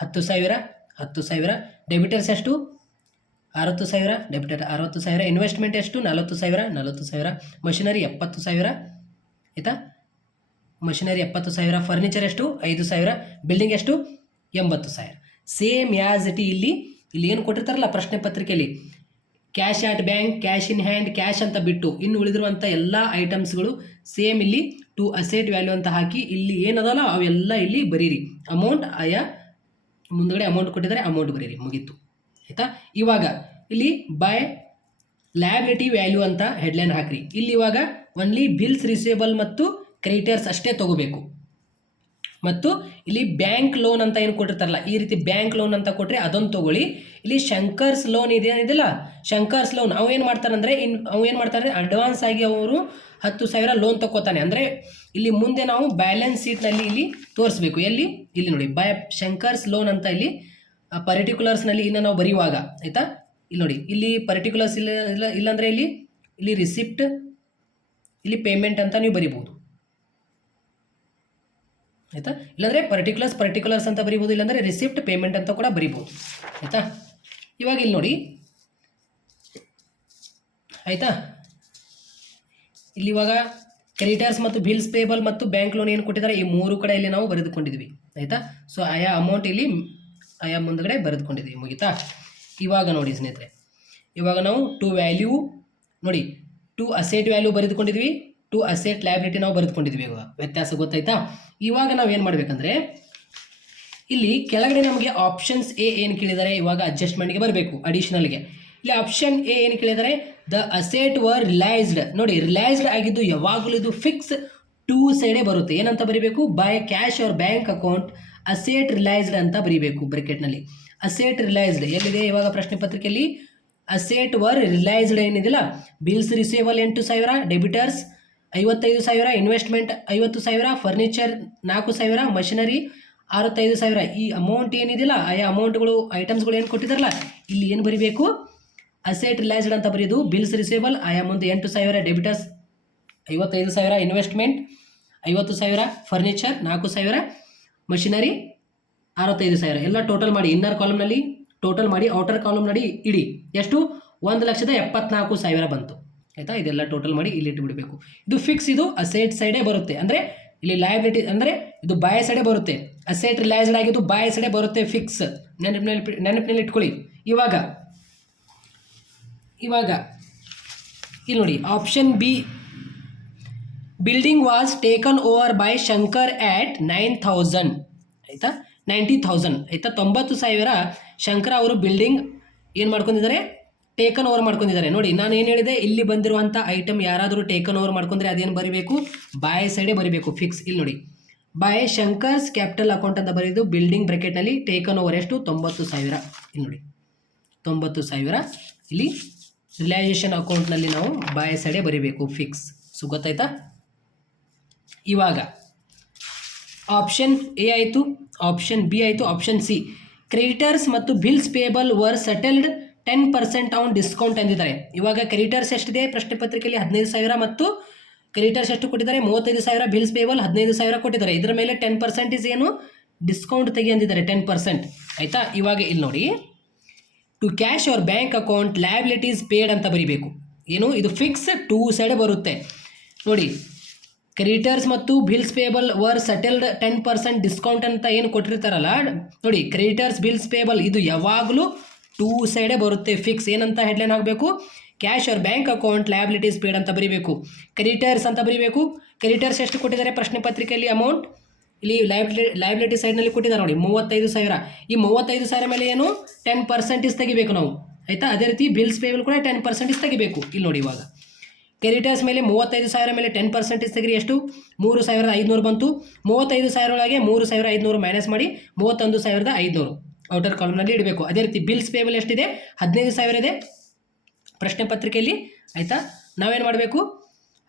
10,000, ಡೆಬಿಟರ್ಸ್ ಎಷ್ಟು 60,000, ಡೆಬಿಟರ್ 60,000, ಇನ್ವೆಸ್ಟ್ಮೆಂಟ್ ಎಷ್ಟು 40,000, ಮಷಿನರಿ 70,000, ಆಯಿತಾ. ಮಷಿನರಿ 70,000, ಫರ್ನಿಚರ್ ಎಷ್ಟು 5,000, ಬಿಲ್ಡಿಂಗ್ ಎಷ್ಟು 80,000. ಸೇಮ್ ಯಾಸ್ ಇಟ್ ಇಲ್ಲಿ ಇಲ್ಲಿ ಏನು ಕೊಟ್ಟಿರ್ತಾರಲ್ಲ ಪ್ರಶ್ನೆ ಪತ್ರಿಕೆಯಲ್ಲಿ cash at bank, cash in hand, cash ಅಂತ ಬಿಟ್ಟು ಇನ್ನು ಉಳಿದಿರುವಂಥ ಎಲ್ಲ ಐಟಮ್ಸ್ಗಳು ಸೇಮ್ ಇಲ್ಲಿ ಟು ಅಸೆಟ್ ವ್ಯಾಲ್ಯೂ ಅಂತ ಹಾಕಿ ಇಲ್ಲಿ ಏನದಲ್ಲ ಅವೆಲ್ಲ ಇಲ್ಲಿ ಬರೀರಿ. ಅಮೌಂಟ್ ಆಯಾ ಮುಂದಗಡೆ ಅಮೌಂಟ್ ಕೊಟ್ಟಿದ್ದಾರೆ, ಅಮೌಂಟ್ ಬರೀರಿ, ಮುಗೀತು ಆಯಿತಾ. ಇವಾಗ ಇಲ್ಲಿ ಬೈ ಲಯಬಿಲಿಟಿ ವ್ಯಾಲ್ಯೂ ಅಂತ ಹೆಡ್ಲೈನ್ ಹಾಕ್ರಿ. ಇಲ್ಲಿ ಇವಾಗ ಒನ್ಲಿ ಬಿಲ್ಸ್ ರಿಸೀವೇಬಲ್ ಮತ್ತು ಕ್ರೆಡಿಟರ್ಸ್ ಅಷ್ಟೇ ತಗೋಬೇಕು. ಮತ್ತು ಇಲ್ಲಿ ಬ್ಯಾಂಕ್ ಲೋನ್ ಅಂತ ಏನು ಕೊಟ್ಟಿರ್ತಾರಲ್ಲ, ಈ ರೀತಿ ಬ್ಯಾಂಕ್ ಲೋನ್ ಅಂತ ಕೊಟ್ಟರೆ ಅದನ್ನು ತಗೊಳ್ಳಿ. ಇಲ್ಲಿ ಶಂಕರ್ಸ್ ಲೋನ್ ಇದೆಯಲ್ಲ, ಶಂಕರ್ಸ್ ಲೋನ್ ಅವು ಏನು ಮಾಡ್ತಾರೆ ಅಂದರೆ ಅಡ್ವಾನ್ಸ್ ಆಗಿ ಅವರು 10,000 ಲೋನ್ ತಗೋತಾನೆ. ಅಂದರೆ ಇಲ್ಲಿ ಮುಂದೆ ನಾವು ಬ್ಯಾಲೆನ್ಸ್ ಶೀಟ್ನಲ್ಲಿ ಇಲ್ಲಿ ತೋರಿಸ್ಬೇಕು. ಎಲ್ಲಿ ಇಲ್ಲಿ ನೋಡಿ ಬೈ ಶಂಕರ್ಸ್ ಲೋನ್ ಅಂತ ಇಲ್ಲಿ ಪರ್ಟಿಕ್ಯುಲರ್ಸ್ನಲ್ಲಿ ಇನ್ನು ನಾವು ಬರೆಯುವಾಗ ಆಯಿತಾ. ಇಲ್ಲಿ ನೋಡಿ ಇಲ್ಲಿ ಪರ್ಟಿಕ್ಯುಲರ್ಸ್ ಇಲ್ಲಾಂದರೆ ಇಲ್ಲಿ ರಿಸಿಪ್ಟ್, ಇಲ್ಲಿ ಪೇಮೆಂಟ್ ಅಂತ ನೀವು ಬರಿಬೋದು ಆಯಿತಾ. ಇಲ್ಲಾಂದರೆ ಪರ್ಟಿಕ್ಯುಲರ್ಸ್ ಅಂತ ಬರಿಬೋದು, ಇಲ್ಲಾಂದರೆ ರಿಸಿಪ್ಟ್ ಪೇಮೆಂಟ್ ಅಂತ ಕೂಡ ಬರಿಬೋದು ಆಯಿತಾ. ಇವಾಗ ಇಲ್ಲಿ ನೋಡಿ ಆಯಿತಾ. ಇಲ್ಲಿ ಇವಾಗ ಕ್ರೆಡಿಟರ್ಸ್ ಮತ್ತು ಬಿಲ್ಸ್ ಪೇಬಲ್ ಮತ್ತು ಬ್ಯಾಂಕ್ ಲೋನ್ ಏನು ಕೊಟ್ಟಿದ್ದಾರೆ ಈ ಮೂರು ಕಡೆ ಇಲ್ಲಿ ನಾವು ಬರೆದುಕೊಂಡಿದ್ವಿ ಆಯಿತಾ. ಸೊ ಆಯಾ ಅಮೌಂಟ್ ಇಲ್ಲಿ ಆಯಾ ಮುಂದಗಡೆ ಬರೆದುಕೊಂಡಿದ್ವಿ, ಮುಗಿತಾ. ಇವಾಗ ನೋಡಿ ಸ್ನೇಹಿತರೆ, ಇವಾಗ ನಾವು ಟು ವ್ಯಾಲ್ಯೂ ನೋಡಿ, ಟು ಅಸೆಟ್ ವ್ಯಾಲ್ಯೂ ಬರೆದುಕೊಂಡಿದ್ವಿ, ಟು ಅಸೆಟ್ ಲಯಬಿಲಿಟಿ ನಾವು ಬರೆದುಕೊಂಡಿದ್ವಿ. ಇವಾಗ ವ್ಯತ್ಯಾಸ ಗೊತ್ತಾಯ್ತಾ. ಇವಾಗ ನಾವು ಏನು ಮಾಡಬೇಕಂದ್ರೆ ಇಲ್ಲಿ ಕೆಳಗಡೆ ನಮಗೆ ಆಪ್ಷನ್ಸ್ ಎ ಏನು ಕೇಳಿದ್ದಾರೆ, ಇವಾಗ ಅಡ್ಜಸ್ಟ್ಮೆಂಟ್ಗೆ ಬರಬೇಕು ಅಡಿಷನಲ್ಗೆ. ಇಲ್ಲಿ ಆಪ್ಷನ್ ಎ ಏನು ಕೇಳಿದ್ದಾರೆ, ದ ಅಸೆಟ್ ವರ್ ರಿಲೈಸ್ಡ್. ನೋಡಿ ರಿಲೈಸ್ಡ್ ಆಗಿದ್ದು ಯಾವಾಗಲೂ ಇದು ಫಿಕ್ಸ್ ಟೂ ಸೈಡೇ ಬರುತ್ತೆ. ಏನಂತ ಬರೀಬೇಕು, by cash or bank account asset realised ಅಂತ ಬರೀಬೇಕು ಬ್ರಾಕೆಟ್ನಲ್ಲಿ. ಅಸೆಟ್ ರಿಲೈಸ್ಡ್ ಎಲ್ಲಿದೆ ಇವಾಗ ಪ್ರಶ್ನೆ ಪತ್ರಿಕೆಯಲ್ಲಿ, ಅಸೆಟ್ ವರ್ ರಿಲೈಸ್ಡ್ ಏನಿದಿಲ್ಲ, bills receivable 8,000, debtors 55,000, investment 50,000, furniture 4,000, machinery 65,000. ಈ ಅಮೌಂಟ್ ಏನಿದಿಲ್ಲ ಆಯಾ ಅಮೌಂಟ್ಗಳು ಐಟಮ್ಸ್ಗಳು ಏನು ಕೊಟ್ಟಿದ್ದಾರಲ್ಲ ಇಲ್ಲಿ ಏನು ಬರೀಬೇಕು, ಅಸೆಟ್ ರಿಲೈಸ್ಡ್ ಅಂತ ಬರೆಯೋದು. ಬಿಲ್ಸ್ ರಿಸೀವಲ್ ಆಯಾ ಮುಂದೆ 8,000, ಡೆಬಿಟರ್ಸ್ 55,000, ಇನ್ವೆಸ್ಟ್ಮೆಂಟ್ 50,000, ಫರ್ನಿಚರ್ 4,000, ಮಷಿನರಿ 65,000 ಎಲ್ಲ ಟೋಟಲ್ ಮಾಡಿ ಇನ್ನರ್ ಕಾಲಮ್ನಲ್ಲಿ ಟೋಟಲ್ ಮಾಡಿ ಔಟರ್ ಕಾಲಮ್ನಲ್ಲಿ ಇಡಿ. ಎಷ್ಟು, 1,74,000 ಬಂತು ಆಯಿತಾ. ಇದೆಲ್ಲ ಟೋಟಲ್ ಮಾಡಿ ಇಲ್ಲಿ ಇಟ್ಟುಬಿಡಬೇಕು. ಇದು ಫಿಕ್ಸ್, ಇದು ಅಸೆಟ್ ಸೈಡೇ ಬರುತ್ತೆ. ಅಂದರೆ ಇಲ್ಲಿ ಲಯಬಿಲಿಟಿ ಅಂದರೆ ಇದು ಬಾಯ ಸೈಡೇ ಬರುತ್ತೆ. ಅಸೆಟ್ ರಿಲೈಸ್ಡ್ ಆಗಿದ್ದು ಬಾಯ ಸೈಡೇ ಬರುತ್ತೆ, ಫಿಕ್ಸ್. ನೆನಪಿನಲ್ಲಿ ಇಟ್ಕೊಳ್ಳಿ. ಇವಾಗ ಇಲ್ಲಿ ನೋಡಿ option B, building was taken over by Shankar at 9,000 ಆಯಿತಾ, 90,000 ಆಯಿತಾ. 90,000 ಶಂಕರ ಅವರು ಬಿಲ್ಡಿಂಗ್ ಏನು ಮಾಡ್ಕೊಂಡಿದ್ದಾರೆ, ಟೇಕನ್ ಓವರ್ ಮಾಡ್ಕೊಂಡಿದ್ದಾರೆ. ನೋಡಿ ನಾನು ಏನು ಹೇಳಿದೆ, ಇಲ್ಲಿ ಬಂದಿರುವಂಥ ಐಟಮ್ ಯಾರಾದರೂ ಟೇಕನ್ ಓವರ್ ಮಾಡ್ಕೊಂಡ್ರೆ ಅದೇನು ಬರೀಬೇಕು, ಬಾಯ್ ಸೈಡೇ ಬರೀಬೇಕು, ಫಿಕ್ಸ್. ಇಲ್ಲಿ ನೋಡಿ ಬೈ ಶಂಕರ್ಸ್ ಕ್ಯಾಪಿಟಲ್ ಅಕೌಂಟ್ ಅಂತ ಬರೆಯೋದು, ಬಿಲ್ಡಿಂಗ್ ಬ್ರಾಕೆಟ್ನಲ್ಲಿ ಟೇಕನ್ ಓವರ್ ಎಷ್ಟು, 90,000. ಇಲ್ಲಿ ನೋಡಿ 90,000 ಇಲ್ಲಿ ರಿಲೈಸೇಷನ್ ಅಕೌಂಟ್ನಲ್ಲಿ ನಾವು ಬಾಯ್ ಸೈಡೇ ಬರೀಬೇಕು, ಫಿಕ್ಸ್. ಸೊ ಗೊತ್ತಾಯ್ತಾ. ಇವಾಗ ಆಪ್ಷನ್ ಎ ಆಯಿತು, ಆಪ್ಷನ್ ಬಿ ಆಯಿತು, ಆಪ್ಷನ್ ಸಿ, ಕ್ರೆಡಿಟರ್ಸ್ ಮತ್ತು bills payable were settled 10% on discount ಅಂದಿದ್ದಾರೆ. ಇವಾಗ ಕ್ರೆಡಿಟರ್ಸ್ ಎಷ್ಟಿದೆ ಪ್ರಶ್ನೆ ಪತ್ರಿಕೆಯಲ್ಲಿ 15,000 ಮತ್ತು ಕ್ರೆಡಿಟರ್ಸ್ ಎಷ್ಟು ಕೊಟ್ಟಿದ್ದಾರೆ 35,000, ಬಿಲ್ಸ್ ಪೇಬಲ್ 15,000 ಕೊಟ್ಟಿದ್ದಾರೆ. ಇದರ ಮೇಲೆ 10% ಏನು ಡಿಸ್ಕೌಂಟ್ ತೆಗಿ ಅಂದಿದ್ದಾರೆ, 10% ಆಯಿತಾ. ಇವಾಗ ಇಲ್ಲಿ ನೋಡಿ to cash or bank account liabilities paid ಅಂತ ಬರೀಬೇಕು. ಏನು ಇದು ಫಿಕ್ಸ್ ಟೂ ಸೈಡ್ ಬರುತ್ತೆ. ನೋಡಿ ಕ್ರೆಡಿಟರ್ಸ್ ಮತ್ತು bills payable were settled 10% discount ಅಂತ ಏನು ಕೊಟ್ಟಿರ್ತಾರಲ್ಲ, ನೋಡಿ ಕ್ರೆಡಿಟರ್ಸ್ ಬಿಲ್ಸ್ ಪೇಬಲ್ ಇದು ಯಾವಾಗಲೂ ಟೂ ಸೈಡೇ ಬರುತ್ತೆ, ಫಿಕ್ಸ್. ಏನಂತ ಹೆಡ್ಲೈನ್ ಆಗಬೇಕು, cash or bank account liabilities paid ಅಂತ ಬರೀಬೇಕು. ಕ್ರೆಡಿಟರ್ಸ್ ಅಂತ ಬರೀಬೇಕು. ಕ್ರೆಡಿಟರ್ಸ್ ಎಷ್ಟು ಕೊಟ್ಟಿದ್ದಾರೆ ಪ್ರಶ್ನೆ ಪತ್ರಿಕೆಯಲ್ಲಿ ಅಮೌಂಟ್, ಇಲ್ಲಿ ಲಯಬಿಲಿಟಿ ಸೈಡ್ನಲ್ಲಿ ಕೊಟ್ಟಿದ್ದಾರೆ ನೋಡಿ 35,000. ಈ 35,000 ಮೇಲೆ ಏನು 10% ತೆಗಿಬೇಕು ನಾವು ಆಯಿತಾ. ಅದೇ ರೀತಿ ಬಿಲ್ಸ್ ಪೇಬಲ್ ಕೂಡ 10% ತೆಗಿಬೇಕು. ಇಲ್ಲಿ ನೋಡಿ ಇವಾಗ ಕ್ರೆಡಿಟರ್ಸ್ ಮೇಲೆ 35,000 ಮೇಲೆ 10% ತೆಗಿರಿ, ಎಷ್ಟು 3,500 ಬಂತು. 35,000 ಒಳಗೆ 3,500 ಮೈನಸ್ ಮಾಡಿ 31,500 ಔಟರ್ ಕಾಲಮ್ನಲ್ಲಿ ಇಡಬೇಕು. ಅದೇ ರೀತಿ ಬಿಲ್ಸ್ ಪೇಬಲ್ ಎಷ್ಟಿದೆ 15,000 ಇದೆ ಪ್ರಶ್ನೆ ಪತ್ರಿಕೆಯಲ್ಲಿ ಆಯಿತಾ. ನಾವೇನು ಮಾಡಬೇಕು,